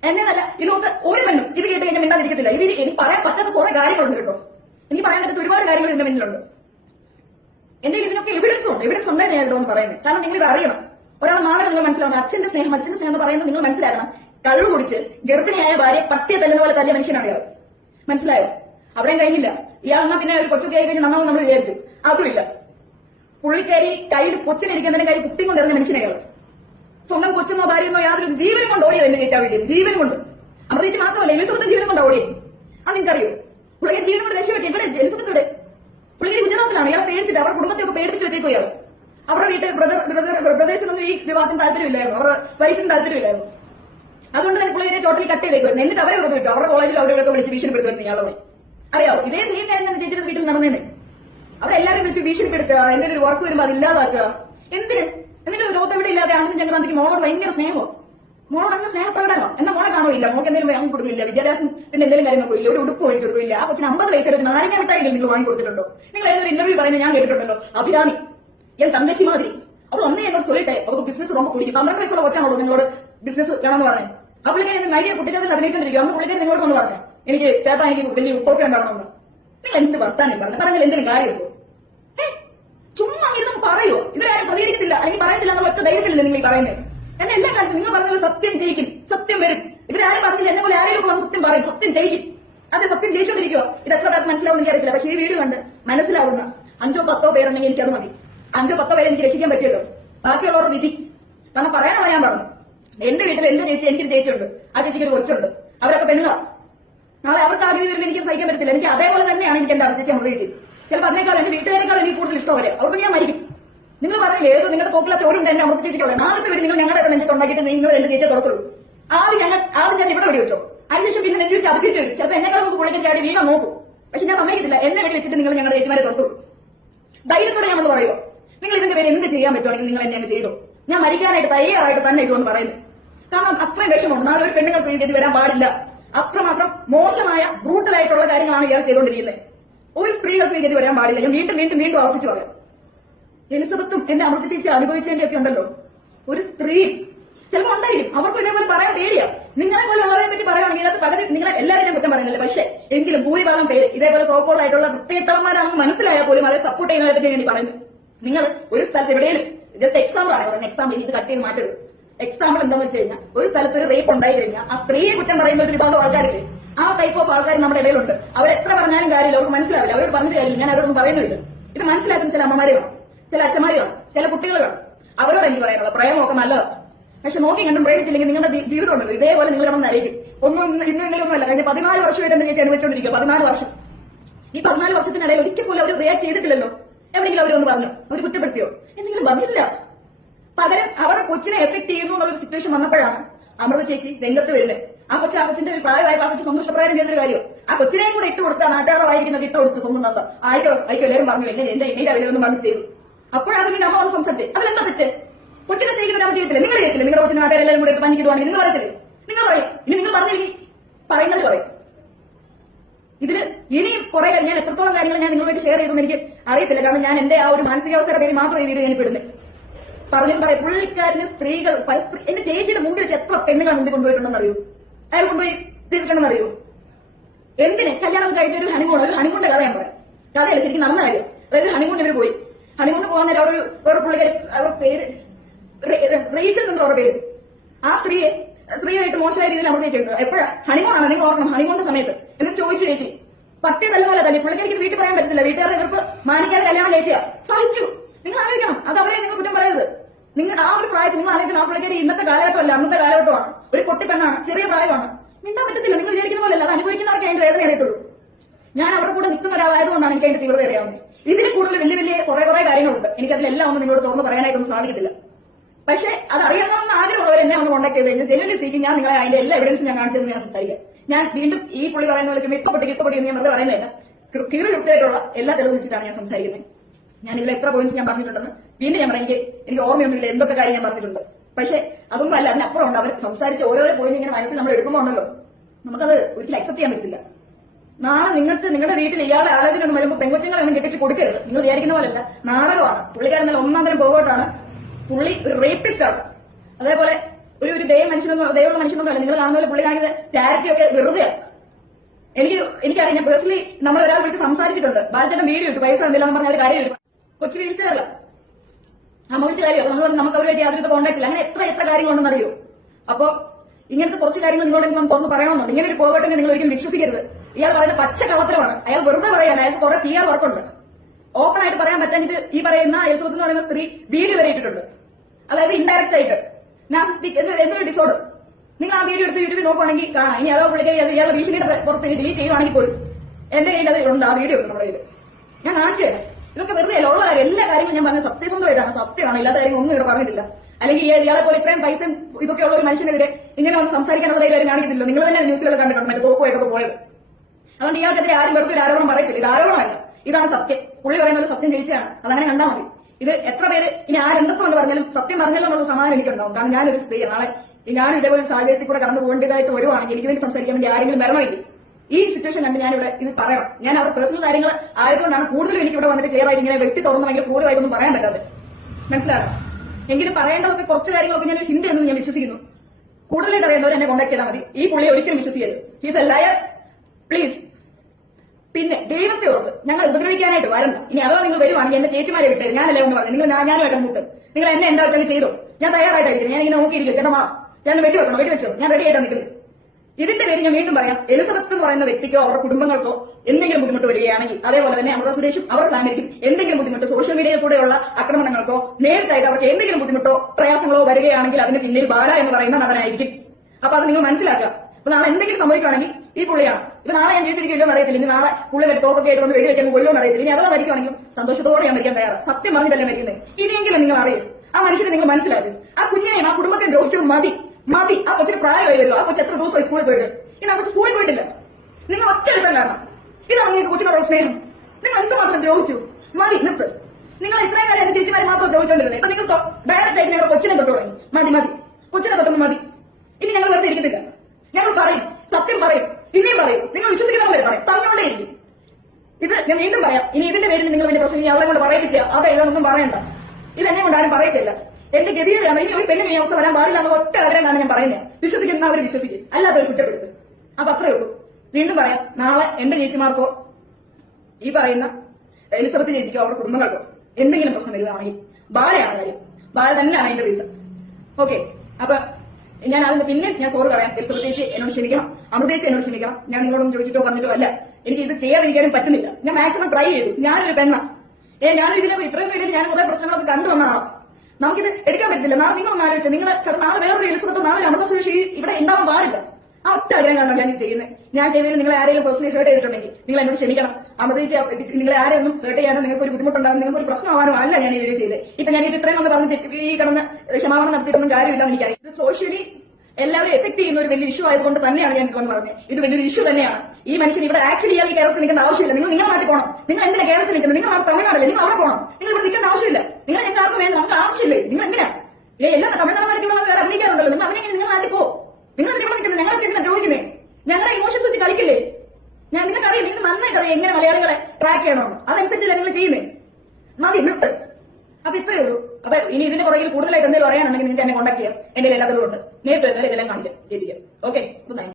എന്നല്ല ഇതൊക്കെ ഒരു പെണ്ണും ഇത് കേട്ട് കഴിഞ്ഞാൽ മിണ്ടാതിരിക്കത്തില്ല. എനിക്ക് പറയാൻ പറ്റാത്ത കുറെ കാര്യങ്ങളുണ്ട് കേട്ടോ. എനിക്ക് പറയാൻ പറ്റാത്ത ഒരുപാട് കാര്യങ്ങൾ ഇതിന്റെ മുന്നിലുണ്ട്. എന്റെ ഇതിനൊക്കെ എവിഡൻസ് ഉണ്ട്. എവിഡൻസ് ഉണ്ടായിരുന്നു ഞാൻ എന്ന് പറയുന്നത്. കാരണം നിങ്ങൾ ഇത് അറിയണം. ഒരാൾ നാളെ നിങ്ങൾ മനസ്സിലാവണം. അച്ഛന്റെ സ്നേഹം എന്ന് പറയുന്നത് നിങ്ങൾ മനസ്സിലാക്കണം. കള്ളു കുടിച്ച് ഗർഭിണിയായ ഭാര്യ പട്ടിയെ തല്ലുന്ന പോലെ തല്ലിയ മനുഷ്യനാണ് ഇയാൾ. മനസ്സിലായോ? അവിടെയും കഴിഞ്ഞില്ല. ഇയാൾ പിന്നെ ഒരു കൊച്ചൊക്കെ ആയി കഴിഞ്ഞ് നമ്മൾ വിചാരിച്ചു. അതുമില്ല. പുള്ളിക്കാരി കയ്യിൽ കൊച്ചിനിരിക്കുന്നതിന്റെ കയ്യിൽ കുട്ടി കൊണ്ടിരുന്ന മനുഷ്യനെയാണ്. സ്വന്തം കൊച്ചെന്നോ ഭാര്യയെന്നോ യാതൊരു ജീവനും കൊണ്ട് ഓടിയത് എന്നെ ചേച്ചാ വീട്ടിൽ. ജീവനും കൊണ്ട്. അമൃതയ്ക്ക് മാത്രമല്ല എലിസബത്തും ജീവനും കൊണ്ട് ഓടിയത്. അത് നിങ്ങൾക്കറിയോ? പുള്ളിക്കാരി ജീവനും കൊണ്ട് രക്ഷപ്പെട്ടി. ഇവിടെ എലിസബത്ത് ഇവിടെ പുള്ളിക്കാരി ഗുജറാത്തിലാണ്. ഇയാളെ പേടിച്ചിട്ട് അവരുടെ കുടുംബത്തെയൊക്കെ പേടിപ്പിച്ച് വെച്ചേക്കും ഇയാൾ. അവരുടെ വീട്ടിൽ ബ്രദേഴ്സിനൊന്നും ഈ വിവാഹത്തിന് താല്പര്യമില്ലായിരുന്നു, അവരുടെ വൈഫിന് താല്പര്യമില്ലായിരുന്നു. അതുകൊണ്ട് തന്നെ പുള്ളിയെ ടോട്ടലി കട്ട് ചെയ്തേക്കുമായിരുന്നു. എന്നിട്ട് അവരെ വെറുതെ വിട്ടു. അവരുടെ കോളേജിൽ അവരെയൊക്കെ വിളിച്ച് ഭീഷണിപ്പെടുത്തുമായിരുന്നു ഇയാളെ. അറിയാവോ, ഇതേ സെയിം കാര്യം ചേച്ചിയുടെ വീട്ടിൽ നടന്നേനെ. അവരെല്ലാവരും വിളിച്ച് ഭീഷണിപ്പെടുത്തുക, എന്തെങ്കിലും ഒരു വർക്ക് വരുമ്പോൾ അത് ഇല്ലാതാക്കുക. എന്തിന്? എന്നിട്ട് ലോകത്തെവിടെ ഇല്ലാതെ ആണെങ്കിലും ചങ്ങനാന്തിക്ക് മോളോട് ഭയങ്കര സ്നേഹമോ, മോളോട് അങ്ങ് സ്നേഹപ്രകടനോ. എന്നാ മോളെ കാണുമില്ല, മോൾക്ക് എന്തെങ്കിലും വാങ്ങി കൊടുക്കില്ല, വിദ്യാഭ്യാസത്തിന്റെ എന്തെങ്കിലും കാര്യങ്ങൾ ഇല്ല, ഒരു ഉടുപ്പ് വാങ്ങി കൊടുക്കില്ല. ആ കൊച്ചിന് 50 വയസ്സ് ഒരു നാരങ്ങ മിഠായികൾ നിങ്ങൾ വാങ്ങി കൊടുത്തിട്ടുണ്ടോ? നിങ്ങൾ ഏതൊരു ഇന്റർവ്യൂ പറയുന്നത് ഞാൻ കേട്ടിട്ടുണ്ടല്ലോ, അഭിരാമി എൻ തങ്കച്ചി മാതിരി അവൾ ഒന്നേ എന്നോട് ചൊല്ലിട്ടെ അവർക്ക് ബിസിനസ് ரொம்ப കുടിക്കും. 12 വയസ്സുള്ള കൊച്ചാണല്ലോ നിങ്ങളോട് ബിസിനസ് വേണമെന്ന് പറഞ്ഞേ. ആ പുള്ളിക്കാരി മൈഡിയ കുട്ടിച്ചതിൽ അഭിനയിക്കൊണ്ടിരിക്കും. അന്ന് പുള്ളിക്കാരി നിങ്ങളോട് ഒന്ന് പറഞ്ഞു, എനിക്ക് ചേട്ടാ എനിക്ക് വലിയ കോപ്പി ഉണ്ടാവണമെന്ന്. നിങ്ങൾ എന്ത് വർത്താനം പറഞ്ഞാൽ എന്തിനും കാര്യമുള്ളൂ? ചുമ്മാ ഇരുന്നും പറയോ? ഇവരാരും പ്രതികരിക്കത്തില്ല, അല്ലെങ്കിൽ പറയത്തില്ല എന്നുള്ള ഒറ്റ ധൈര്യത്തില്ല നിങ്ങൾ ഈ പറയുന്നത്. എന്നെ എല്ലാ കാലത്തും നിങ്ങൾ പറഞ്ഞത് സത്യം ജയിക്കും, സത്യം വരും. ഇവരാരും പറഞ്ഞില്ല, എന്നെ പോലെ ആരെങ്കിലും വന്ന് സത്യം പറയും, സത്യം ജയിക്കും. അതെ, സത്യം ജയിച്ചോണ്ടിരിക്കുക. ഇത് എത്ര പേർക്ക് മനസ്സിലാവുന്ന എനിക്കറിയത്തില്ല. പക്ഷേ ഈ വീഡിയോ കണ്ട് മനസ്സിലാവുന്ന 5 10 പേരുണ്ടെങ്കിൽ എനിക്കത് മതി. 5 10 പേരെ എനിക്ക് രക്ഷിക്കാൻ പറ്റുമല്ലോ. ബാക്കിയുള്ളവർ വിധി. കാരണം പറയാനോ ഞാൻ പറഞ്ഞു, എന്റെ വീട്ടിൽ എന്റെ ചേച്ചി, എനിക്കൊരു ചേച്ചിയുണ്ട്, ആ ചേച്ചിക്ക് ഒരു കൊച്ചുണ്ട്, അവരൊക്കെ പെണ്ണുക. നാളെ അവർക്ക് ആദ്യം വരുമ്പോൾ എനിക്ക് സഹിക്കാൻ പറ്റത്തില്ല. എനിക്ക് അതേപോലെ തന്നെയാണ് എനിക്ക് എന്റെ ചേച്ചി അമൃത ചേച്ചി. ചിലപ്പോൾ അതിനേക്കാൾ എന്റെ വീട്ടുകാരെക്കാൾ എനിക്ക് കൂടുതൽ ഇഷ്ടം അവരെ. അവർക്ക് ഞാൻ മരിക്കും. നിങ്ങൾ പറഞ്ഞില്ലേ ഏതോ നിങ്ങളുടെ തോക്കിലത്തെ ഒരു എന്റെ അമൃത ചേച്ചിക്കുള്ളത്. നാളത്തെ വീട് നിങ്ങൾ ഞങ്ങളുടെ നെഞ്ചത്തുണ്ടാക്കിയിട്ട് നിങ്ങൾ എന്റെ ചേച്ചിയെ തുറത്തുള്ളൂ. ആദ്യം ഞാൻ ഇവിടെ വെടി വെച്ചോ, അതിനുശേഷം പിന്നെ നെഞ്ചു അഭിജിച്ച് വരും. ചിലപ്പോൾ എന്നെക്കാൾ നമുക്ക് പുള്ളിക്കാൻ ചാടി വീണ നോക്കും. പക്ഷെ ഞാൻ സമ്മതിക്കത്തില്ല, എന്നെ വെടി വെച്ചിട്ട് നിങ്ങൾ ഞങ്ങളുടെ ചേച്ചിമാരെ തുറത്തുള്ളൂ. ധൈര്യത്തോടെ ഞാൻ ഒന്ന് പറയുമോ, നിങ്ങൾ ഇതിന്റെ പേര് എന്ത് ചെയ്യാൻ പറ്റുവാണെങ്കിൽ നിങ്ങൾ എന്നെ അങ്ങ് ചെയ്തോ. ഞാൻ മരിക്കാനായിട്ട് തയ്യാറായിട്ട് തന്നെ ഇതൊന്ന് പറയുന്നത്. കാരണം അത്രയും വിഷമമുണ്ട്. നാളെ ഒരു പെണ്ണുങ്ങൾക്ക് ഇത് വരാൻ പാടില്ല. അത്രമാത്രം മോശമായ ബ്രൂട്ടലായിട്ടുള്ള കാര്യങ്ങളാണ് ഇയാൾ ചെയ്തുകൊണ്ടിരിക്കുന്നത്. ഒരു സ്ത്രീകൾക്ക് ഇത് വരാൻ പാടില്ല. ഞാൻ വീണ്ടും വീണ്ടും വീണ്ടും ആവർത്തിച്ച് പറയാം. എലിസബത്തും എന്റെ അമൃത ചേച്ചി അനുഭവിച്ചതിന്റെ ഒക്കെ ഉണ്ടല്ലോ, ഒരു സ്ത്രീ ചിലപ്പോൾ ഉണ്ടായിരിക്കും അവർക്കും ഇതേപോലെ പറയാൻ പേടിയാ. നിങ്ങളെ പോലെ ഉള്ളവരെ പറ്റി പറയുകയാണെങ്കിൽ അത് പകുതി നിങ്ങളെ എല്ലാവരും ഞാൻ കുറ്റം പറയുന്നില്ല. പക്ഷേ എങ്കിലും ഭൂരിഭാഗം പേര് ഇതേപോലെ സോക്കോളായിട്ടുള്ള വൃത്തികെട്ടവന്മാരാണെന്ന് മനസ്സിലായാൽ പോലും അവരെ സപ്പോർട്ട് ചെയ്യുന്നതിനെ പറ്റി ഞാൻ പറയുന്നത്. നിങ്ങൾ ഒരു സ്ഥലത്ത് എവിടെയും ജസ്റ്റ് എക്സാമ്പിൾ ആണ് പറയുന്നത്. എക്സാമ്പിൾ ഇത് കട്ട് ചെയ്ത് മാറ്റരുത്. എക്സാമ്പിൾ എന്താണെന്ന് വെച്ച് കഴിഞ്ഞാൽ, ഒരു സ്ഥലത്ത് ഒരു റേപ്പ് ഉണ്ടായി കഴിഞ്ഞാൽ ആ സ്ത്രീയെ കുറ്റം പറയുന്ന ഒരു വിഭാഗം ആൾക്കാരില്ലേ, ആ ടൈപ്പ് ഓഫ് ആൾക്കാർ നമ്മുടെ ഇടയിലുണ്ട്. അവരെത്ര പറഞ്ഞാലും കാര്യമില്ല, അവർക്ക് മനസ്സിലാവില്ല. അവരോട് പറഞ്ഞിട്ട് കാര്യമില്ല, ഞാൻ അവരോടൊന്നും പറയുന്നില്ല. ഇത് മനസ്സിലാക്കുന്ന ചില അമ്മമാരെ വേണം, ചില അച്ഛന്മാരെ വേണം, ചില കുട്ടികൾ വേണം. അവരോട് എനിക്ക് പറയാനുള്ള പ്രേമമൊക്കെ നല്ലതാണ്. പക്ഷെ നോക്കി കണ്ടും പ്രേമിച്ചില്ലെങ്കിൽ നിങ്ങളുടെ ജീവിതം ഉണ്ടല്ലോ ഇതേപോലെ നിങ്ങൾ കിടന്ന് നരയിക്കും. ഒന്നും ഇന്നും ഇന്നലെ ഒന്നുമല്ല, കഴിഞ്ഞ 14 വർഷമായിട്ട് എന്റെ ചേച്ചി അനുഭവിച്ചുകൊണ്ടിരിക്കുക. 14 വർഷം. ഈ 14 വർഷത്തിനിടയിൽ ഒരിക്കൽ പോലും അവർ റിയാക്ട് ചെയ്തിട്ടില്ലല്ലോ. എവിടെയെങ്കിലും അവരൊന്ന് പറഞ്ഞു, അവർ കുറ്റപ്പെടുത്തിയോ? എന്തെങ്കിലും പറഞ്ഞില്ല. പകരം അവരുടെ കൊച്ചിനെ എഫക്ട് ചെയ്യുന്നു എന്നുള്ളൊരു സിറ്റുവേഷൻ വന്നപ്പോഴാണ് അമൃത ചേച്ചി രംഗത്ത് വരുന്നത്. ആ കൊച്ചിന്റെ ഒരു പ്രായമായപ്പോൾ ആ കൊച്ചു സന്തോഷപ്രായം ചെയ്തൊരു കാര്യം. ആ കൊച്ചിനെയും കൂടെ ഇട്ട് കൊടുത്താൽ നാട്ടുകാരുടെ വായിരിക്കുന്നത് ഇട്ട് കൊടുത്ത് സ്വന്തം ആയിട്ടോ എല്ലാവരും പറഞ്ഞു എന്റെ എണ്ണീര് അവരൊന്നും പറഞ്ഞു ചെയ്തു. അപ്പോഴാണ് പിന്നെ അമ്മ വന്ന് സംസാരിച്ചത്. അതിലെന്താ തെറ്റ്? കൊച്ചിനെ സ്നേഹിക്കുന്ന അമ്മ ചെയ്യത്തില്ല. നിങ്ങൾ ചെയ്യത്തില്ല? നിങ്ങളുടെ കൊച്ചിന് നാട്ടുകാരെല്ലാവരും കൂടെ എടുത്ത് പഞ്ഞിക്കിടുവാണെങ്കിൽ നിങ്ങൾ പറയത്തില്ലേ? നിങ്ങൾ പറയും. ഇനി നിങ്ങൾ പറഞ്ഞില്ലെങ്കിൽ പറയുന്നത് പറയും. ഇതില് ഇനിയും കുറെ കാര്യം ഞാൻ എത്രത്തോളം കാര്യങ്ങൾ ഞാൻ നിങ്ങളുമായിട്ട് ഷെയർ ചെയ്തെന്ന് എനിക്ക് അറിയത്തില്ല. കാരണം ഞാൻ എന്റെ ആ ഒരു മാനസികാവസ്ഥയുടെ പേര് മാത്രം ഈ വീഡിയോ ഞാൻ പെടുന്നത്. പറഞ്ഞാൽ പറയാം, പുള്ളിക്കാരന് സ്ത്രീകൾ എന്റെ ചേച്ചിയുടെ മുമ്പിൽ വെച്ച് എത്ര പെണ്ണുകൾ മുമ്പിൽ കൊണ്ടുപോയിട്ടുണ്ടെന്ന് അറിയൂ? അയാൾ കൊണ്ടുപോയി തീർക്കണമെന്ന് അറിയൂ? എന്തിന്? കല്യാണം കഴിഞ്ഞ ഒരു ഹണിമൂണിന്റെ കഥ ഞാൻ പറയാം. കഥയല്ല, ശരിക്കും നടന്ന കാര്യം. അതായത് ഹണിമൂണിന് ഇവർ പോയി. ഹണിമൂണിന് പോകാൻ നേരം അവിടെ ഒരു പുള്ളിക്കാരി, അവരുടെ പേര് റീച്ചിൽ നിന്നോ അവരുടെ പേര്. ആ സ്ത്രീയായിട്ട് മോശമായ രീതിയിൽ അമർത്തിയിട്ടുണ്ട്. എപ്പോഴാ ഹണിമൂണാണ്, നിങ്ങൾ ഓർക്കണം, ഹണിമൂണിന്റെ സമയത്ത്. എന്നിട്ട് ചോദിച്ചു ചേച്ചി പട്ടിയെ തല്ലുപോലെ തന്നെ പുള്ളിക്കാരിക്ക് വീട്ടിൽ പറയാൻ പറ്റത്തില്ല. വീട്ടുകാരുടെ എതിർപ്പ് മാനിക്കാതെ കല്യാണം കഴിക്കുക സഹിച്ചു. നിങ്ങൾ ആലോചിക്കണം, അത് അവരെ നിങ്ങൾ കുറ്റം പറയരുത്. നിങ്ങളുടെ ആ ഒരു പ്രായത്തിൽ നിങ്ങൾ ആലോചിക്കണം, ആ പുള്ളിക്കാരി ഇന്നത്തെ കാലഘട്ടമല്ല, അന്നത്തെ കാലഘട്ടമാണ്. ഒരു പൊട്ടിപ്പെണ്ണാണ്, ചെറിയ പ്രായമാണ്, മിണ്ടാൻ പറ്റത്തില്ല. നിങ്ങൾ വിചാരിക്കുന്ന പോലെയല്ല, അത് അനുഭവിക്കുന്നവർക്ക് അതിന്റെ വേദന അറിയത്തുള്ളൂ. ഞാൻ അവരുടെ കൂടെ നിൽക്കുന്ന ഒരാളായതുകൊണ്ടാണ് എനിക്ക് അതിന്റെ തീവ്രത അറിയാവുന്നത്. ഇതിൽ കൂടുതൽ വലിയ വലിയ കുറെ കാര്യങ്ങളുണ്ട്. എനിക്കതിലെല്ലാം ഒന്നും നിങ്ങളോട് തുറന്ന് പറയാനായിട്ടൊന്നും സാധിക്കത്തില്ല. പക്ഷേ അത് അറിയണമെന്ന് ആഗ്രഹമുള്ളവർ എന്നെ ഒന്ന് കോൺടാക്ട് ചെയ്ത് കഴിഞ്ഞാൽ ജനുവലി സ്പീക്കിംഗ് ഞാൻ നിങ്ങളെ അതിന്റെ എല്ലാ എവിഡൻസും ഞാൻ കാണിച്ചതെന്ന് ഞാൻ സംസാരിക്കാം. ഞാൻ വീണ്ടും ഈ പുള്ളി പറയുന്ന പോലെ ഇഷ്ടപ്പെട്ട് എന്ന് ഞാൻ വെറുതെ പറയുന്നില്ല. കീറി കൃത്യമായിട്ടുള്ള എല്ലാ തെളിവ് വെച്ചിട്ടാണ് ഞാൻ സംസാരിക്കുന്നത്. ഞാൻ ഇതിൽ എത്ര പോയിന്റ്സ് ഞാൻ പറഞ്ഞിട്ടുണ്ടെന്ന് വീണ്ടും ഞാൻ പറയാം. എനിക്ക് ഓർമ്മയൊന്നുമില്ല എന്തൊക്കെ കാര്യം ഞാൻ പറഞ്ഞിട്ടുണ്ട്. പക്ഷെ അതൊന്നും അല്ല, അതിനപ്പുറം ഉണ്ട്. അവർ സംസാരിച്ച് ഓരോരോ പോയിന്റ് ഇങ്ങനെ മനസ്സിൽ നമ്മൾ എടുക്കുമ്പോൾ ഉണ്ടല്ലോ, നമുക്കത് ഒരിക്കലും അക്സെപ്റ്റ് ചെയ്യാൻ പറ്റില്ല. നാളെ നിങ്ങൾക്ക് നിങ്ങളുടെ വീട്ടിൽ ഇയാളെ ആലോചന ഒന്നും വരുമ്പോൾ പെൺകൊച്ചുങ്ങളെ ഒന്നും കെട്ടിച്ച് കൊടുക്കരുത്. നിങ്ങൾ വിചാരിക്കുന്ന പോലെയല്ല, നാടകമാണ്. പുള്ളിക്കാരൻ നല്ല ഒന്നാം തരം പോകോട്ടാണ്. പുള്ളി ഒരു റേപ്പിസ്റ്റ് ആണ്. അതേപോലെ ഒരു ദൈവ ദൈവമുള്ള മനുഷ്യനൊന്നുമല്ല. നിങ്ങൾ കാണുന്ന പോലെ പുള്ളി കാണിക്കുന്ന ചാരിറ്റി ഒക്കെ വെറുതെയാണ്. എനിക്കറിയാം, ഞാൻ പേഴ്സണലി നമ്മൾ ഒരാൾ വിളിച്ച് സംസാരിച്ചിട്ടുണ്ട്. ബാലച്ചേട്ടൻ വീഡിയോ ഇട്ടു, പൈസ എന്തെങ്കിലും പറഞ്ഞ ഒരു കാര്യം കൊച്ചു വീഴ്ചയല്ല, അമ്മ വിളിച്ച കാര്യം. നമ്മൾ നമുക്ക് അവരുമായിട്ട് യാതൊരു കോൺടാക്ട് ഇല്ല. അങ്ങനെ എത്ര കാര്യങ്ങളുണ്ടെന്ന് അറിയോ? അപ്പൊ ഇങ്ങനത്തെ കുറച്ച് കാര്യങ്ങൾ നിങ്ങളോടെങ്കിലും തുറന്ന് പറയണമെന്നുണ്ട്. ഇങ്ങനെ ഒരു പോകട്ടെങ്കിൽ നിങ്ങൾ ഒരിക്കലും വിശ്വസിക്കരുത്. ഇയാൾ പറയുന്ന പച്ച കള്ളത്തരമാണ്. അയാൾ വെറുതെ പറയാണ്. അയാൾക്ക് കുറെ PR വർക്കുണ്ട്. ഓപ്പൺ ആയിട്ട് പറയാൻ പറ്റാഞ്ഞിട്ട് ഈ പറയുന്ന എലിസബത്ത് എന്ന് പറയുന്ന സ്ത്രീ വീഡിയോ വരെ ഇട്ടിട്ടുണ്ട്. അതായത് ഇൻഡയറക്റ്റ് ആയിട്ട് നാർസിസ്റ്റിക് എന്നൊരു ഡിസോർഡർ. നിങ്ങൾ ആ വീഡിയോ എടുത്ത് യൂട്യൂബിൽ നോക്കുവാണെങ്കിൽ കാണാം. ഇനി അതോ പുള്ളിക്കാരി ഇയാളുടെ ഭീഷണിയുടെ പുറത്ത് ഡിലീറ്റ് ചെയ്യുവാണെങ്കിൽ പോലും എന്റെ കയ്യിൽ അത് ഉണ്ട്, ആ വീഡിയോ ഉണ്ട് നമ്മുടെ കയ്യിൽ. ഞാൻ കാണിച്ചു തരാം. ഇതൊക്കെ വെറുതെ അല്ല, ഉള്ള കാര്യം എല്ലാ കാര്യങ്ങളും ഞാൻ പറഞ്ഞ സത്യസന്ധമായിട്ടാണ്, സത്യമാണ്, ഇല്ലാത്ത കാര്യങ്ങൾ ഒന്നും ഇവിടെ പറഞ്ഞിട്ടില്ല. അല്ലെങ്കിൽ ഇയാളെ പോലെ ഇത്രയും പൈസ ഇതൊക്കെ ഉള്ള ഒരു മനുഷ്യനെതിരെ ഇങ്ങനെ ഒന്ന് സംസാരിക്കാനുള്ള ധൈര്യം കാണിക്കുന്നില്ല. നിങ്ങൾ തന്നെ ന്യൂസുകൾ കണ്ടിട്ടുണ്ട്, മറ്റേ തോക്കുമായിട്ടൊക്കെ പോയത്. അതുകൊണ്ട് ഇയാൾക്കെതിരെ ആരും വെറുതെ ഒരു ആരോപണം പറയത്തില്ല. ഇത് ആരോപണമല്ല, ഇതാണ് സത്യം. പുള്ളി പറയുന്നത് സത്യം ജയിച്ചാണ്, അതങ്ങനെ കണ്ടാൽ മതി. ഇത് എത്ര പേര് ഇനി ആരെന്തൊക്കെ എന്ന് പറഞ്ഞാലും സത്യം പറഞ്ഞല്ലോ എന്നുള്ള സമാധാനം എനിക്കുണ്ടാവും. കാരണം ഞാനൊരു സ്ത്രീയാണ്. നാളെ ഞാൻ ഇതേപോലെ സാഹചര്യത്തിൽ കൂടെ കടന്നു പോകേണ്ടതായിട്ട് വരുവാണെങ്കിൽ എനിക്ക് വേണ്ടി സംസാരിക്കാൻ വേണ്ടി ആരെങ്കിലും വരണമെങ്കിൽ ഈ സിറ്റുവേഷൻ കണ്ട് ഞാനിവിടെ ഇത് പറയണം. ഞാൻ അവരുടെ പേഴ്സണൽ കാര്യങ്ങൾ ആയതുകൊണ്ടാണ് കൂടുതലും എനിക്ക് ഇവിടെ വന്നിട്ട് ക്ലിയർ ആയിട്ട് ഇങ്ങനെ വ്യക്തി തുറന്ന് ഭയങ്കര കൂടുതലായിട്ടൊന്നും പറയാൻ പറ്റാതെ, മനസ്സിലാക്കണം. എങ്കിലും പറയേണ്ടതൊക്കെ കുറച്ച് കാര്യങ്ങളൊക്കെ ഞാൻ ഹിന്റ് എന്ന് ഞാൻ വിശ്വസിക്കുന്നു. കൂടുതലായിട്ട് അറിയേണ്ടവർ എന്നെ കോൺടാക്ട് ചെയ്താൽ മതി. ഈ പുള്ളിയെ ഒരിക്കലും വിശ്വസിക്കരുത്. He's A layer, please. പിന്നെ ദൈവത്തെ ഓർത്ത് ഞങ്ങൾ ഉപദ്രവിക്കാനായിട്ട് വരണ്ട. ഇനി അഥവാ നിങ്ങൾ വരുവാണെങ്കിൽ എന്റെ ചേച്ചിമാരെ വിട്ടേരും. ഞാനല്ലേ ഒന്ന് പറഞ്ഞു, നിങ്ങൾ ഞാനുമായിട്ട് മുട്ട് നിങ്ങൾ എന്നെ എന്താ വെച്ചാൽ ചെയ്തോ, ഞാൻ തയ്യാറായിട്ടായിരിക്കും. ഞാൻ ഇങ്ങനെ നോക്കിയിരിക്കും, കേട്ടോ മാ ഞാൻ വെടിവെച്ചോ, ഞാൻ റെഡി ആയിട്ടാണ് നിൽക്കുന്നത്. ഇതിന്റെ പേര് ഞാൻ വീണ്ടും പറയാം, എലിസബത്ത് എന്ന് പറയുന്ന വ്യക്തിക്കോ അവരുടെ കുടുംബങ്ങൾക്കോ എന്തെങ്കിലും ബുദ്ധിമുട്ട് വരികയാണെങ്കിൽ, അതേപോലെ തന്നെ അമൃത സുരേഷും അവരുടെ ഫാമിലിക്കും എന്തെങ്കിലും ബുദ്ധിമുട്ട് സോഷ്യൽ മീഡിയയിൽ കൂടെയുള്ള ആക്രമണങ്ങൾക്കോ നേരിട്ടായിട്ട് അവർക്ക് എന്തെങ്കിലും ബുദ്ധിമുട്ടോ പ്രയാസങ്ങളോ വരികയാണെങ്കിൽ അതിന് പിന്നിൽ ബാല എന്ന് പറയുന്ന നടനായിരിക്കും. അപ്പൊ അത് നിങ്ങൾ മനസ്സിലാക്കുക. അപ്പൊ നാളെ എന്തെങ്കിലും സംഭവിക്കുകയാണെങ്കിൽ ഈ പുള്ളിയാണ്. ഇപ്പൊ നാളെ ഞാൻ ജീവിച്ചിരിക്കില്ലോ എന്നറിയത്തില്ല. ഇനി നാളെ പുള്ളി തോക്കൊക്കെ ആയിട്ട് വന്ന് വെടിവെക്കാൻ കൊല്ലോ എന്നറിയത്തില്ല. ഇനി അഥവാ മരിക്കുകയാണെങ്കിലും സന്തോഷത്തോടെ ഞാൻ മരിക്കാൻ തയ്യാറാണ്. സത്യം പറഞ്ഞിട്ടല്ലേ മരിക്കുന്നത്. ഇനിയെങ്കിലും നിങ്ങൾ അറിയും, ആ മനുഷ്യനെ നിങ്ങൾ മനസ്സിലാക്കും. ആ കുഞ്ഞിനെയും ആ കുടുംബത്തെ ദ്രോഹിച്ചത് മതി. ആ കൊച്ചിന് പ്രായമായി വരുമോ? ആ കൊച്ചു എത്ര ദിവസമായി സ്കൂളിൽ പോയിട്ട്? ഇനി ആ കൊച്ചു സ്കൂളിൽ പോയിട്ടില്ല. നിങ്ങൾ ഒറ്റ എടുക്കാൻ കാരണം ഇതാണ് നിങ്ങൾക്ക് കൊച്ചിനോടുള്ള സ്നേഹം. നിങ്ങൾ എന്തുമാത്രം ദ്രോഹിച്ചു? മതി, നിർത്ത്. നിങ്ങൾ ഇത്രയും കാര്യം എന്റെ ചേച്ചിമാരെ മാത്രം ദ്രോഹിച്ചോണ്ടിരുന്നത്. ഇപ്പൊ നിങ്ങൾ ഡയറക്റ്റ് ആയിട്ട് ഞങ്ങൾ കൊച്ചിനെ തൊട്ട് തുടങ്ങി. മതി, കൊച്ചിനെ തൊട്ടൊന്നും മതി. ഇനി ഞങ്ങൾ വെറുതെ ഇരിക്കത്തില്ല. ഞങ്ങൾ പറയും, സത്യം പറയും, പിന്നെയും പറയും. നിങ്ങൾ വിശ്വസിക്കുന്നവരെ പറയും, പറഞ്ഞുകൊണ്ടേയിരിക്കും. ഇത് ഞാൻ വീണ്ടും പറയാം. ഇനി ഇതിന്റെ പേരിൽ നിങ്ങൾ വലിയ പ്രശ്നം ഇനി അവളെ കൊണ്ട് പറയിപ്പിക്കുക, ഇതൊന്നും പറയണ്ട. ഇതെന്നെ കൊണ്ട് ആരും പറയത്തില്ല. എന്റെ ഗതിയാണ്. ഇനി ഒരു പെണ്ണിന് ഈ അവസ്ഥ വരാൻ പാടില്ല എന്ന ഒറ്റ ആഗ്രഹമാണ് ഞാൻ പറയുന്നത്. വിശ്വസിക്കുന്നവർ വിശ്വസിക്കും, അല്ലാത്തവർ കുറ്റപ്പെടുത്തും. അപ്പൊ അത്രേ ഉള്ളൂ. വീണ്ടും പറയാം, നാളെ എന്റെ ചേച്ചിമാർക്കോ ഈ പറയുന്ന എലിസബത്ത് ചേച്ചിക്കോ അവരുടെ കുടുംബങ്ങൾക്കോ എന്തെങ്കിലും പ്രശ്നം വരുവാണെങ്കിൽ ബാലയാണ് കാര്യം. ബാല തന്നെയാണ് അതിന്റെ റീസൺ. ഓക്കെ, അപ്പൊ ഞാൻ അതിന് പിന്നെ ഞാൻ സോറി പറയാം. എലിസബത്ത് ചേച്ചി എന്നോട് ക്ഷമിക്കണം, അമൃത ചേച്ചി എന്നോട് ക്ഷമിക്കണം. ഞാൻ നിങ്ങളോടൊന്നും ചോദിച്ചിട്ടോ പറഞ്ഞിട്ടോ അല്ല. എനിക്ക് ഇത് ചെയ്യാതിരിക്കാനും പറ്റുന്നില്ല. ഞാൻ മാക്സിമം ട്രൈ ചെയ്തു. ഞാനൊരു പെണ്ണ. ഞാനും ഇതിനെ ഇത്രയും വേണ്ടി ഞാൻ കുറെ പ്രശ്നങ്ങളൊക്കെ കണ്ടു വന്നതാണ്. നമുക്കിത് എടുക്കാൻ പറ്റില്ല. നാളെ നിങ്ങളൊന്ന് ആലോചിച്ചു, നിങ്ങൾ നാളെ വേറൊരു എലിസബത്ത്, നാളെ അമൃത സുരേഷ് ഇവിടെ ഉണ്ടാവാൻ പാടില്ല. ആ ഒറ്റ ആഗ്രഹം കാണാൻ ഞാൻ ഇത് ചെയ്യുന്നത്. ഞാൻ ചെയ്തതിൽ നിങ്ങൾ ആരെങ്കിലും പേഴ്സണലി ഹേർട്ട് ചെയ്തിട്ടുണ്ടെങ്കിൽ നിങ്ങൾ എന്നോട് ക്ഷമിക്കണം. അമൃത ചേച്ചി നിങ്ങളെ ആരെയൊന്നും ഹേർട്ട് ചെയ്യാനോ നിങ്ങൾക്ക് ഒരു ബുദ്ധിമുട്ടുണ്ടാകും, നിങ്ങൾക്ക് ഒരു പ്രശ്നമാവാനോ അല്ല ഞാൻ ഈ വീഡിയോ ചെയ്തത്. ഇപ്പൊ ഞാൻ ഇത് ഇത്രയും വന്ന് പറഞ്ഞ് ഈ കിടന്ന് ക്ഷമാപണം നടത്തിയിട്ടൊന്നും കാര്യമില്ലെന്ന് എനിക്കറിയാം. ഇത് സോഷ്യലി എല്ലാവരും എഫക്ട് ചെയ്യുന്ന ഒരു വലിയ ഇഷ്യൂ ആയതുകൊണ്ട് തന്നെയാണ് ഞാൻ ഇതെന്ന് പറഞ്ഞത്. ഇത് വലിയൊരു ഇഷ്യൂ തന്നെയാണ്. ഈ മനുഷ്യൻ ഇവിടെ ആക്ച്വലി ഇയാൾ ഈ കേരളത്തിൽ നിൽക്കേണ്ട ആവശ്യമില്ല. നിങ്ങൾ നിങ്ങളുടെ നാട്ടിൽ പോകണം. നിങ്ങൾ എന്തിനാ കേരളത്തിൽ നിൽക്കുന്നത്? നിങ്ങൾ തമിഴ്നാടല്ലേ, നിങ്ങൾ അവിടെ പോകണം. നിങ്ങൾ ഇവിടെ നിൽക്കേണ്ട ആവശ്യമില്ല. നിങ്ങൾ ഞങ്ങൾക്ക് ആർക്കും വേണ്ട, നമുക്ക് ആവശ്യമില്ലേ? നിങ്ങൾ എന്തിനാ എല്ലാ തമിഴ്നാട് വേറെ അഭിനയിക്കാറുണ്ടല്ലോ. നിങ്ങൾ അഭിനയിക്കുന്നത് നിങ്ങൾ നാട്ടിൽ പോ. നിങ്ങൾ ഇവിടെ നിൽക്കുന്നത് ഞങ്ങളൊക്കെ എന്തിനാ ദ്രോഹിക്കുന്നത്? ഞങ്ങളുടെ ഇമോഷൻസ് വെച്ച് കളിക്കില്ലേ? നിങ്ങൾക്കറിയാം, നിങ്ങൾ നന്നായിട്ട് അറിയാം എങ്ങനെ മലയാളികളെ ട്രാക്ക് ചെയ്യണമെന്ന്. അതനുസരിച്ചല്ലേ നിങ്ങൾ ചെയ്യുന്നത്. മതി, നിർത്ത്. അപ്പൊ ഇത്രയേ ഉള്ളൂ. അപ്പൊ ഇനി ഇതിന്റെ പുറകിൽ കൂടുതലായിട്ട് എന്തെങ്കിലും അറിയാനുണ്ടെങ്കിൽ നിങ്ങൾക്ക് എന്നെ കോൺടാക്ട് ചെയ്യാം. എന്റെ എല്ലാത്തിലും ഉണ്ട്. നേരിട്ട് ഇതെല്ലാം കാണിക്കാം. Okay, good night.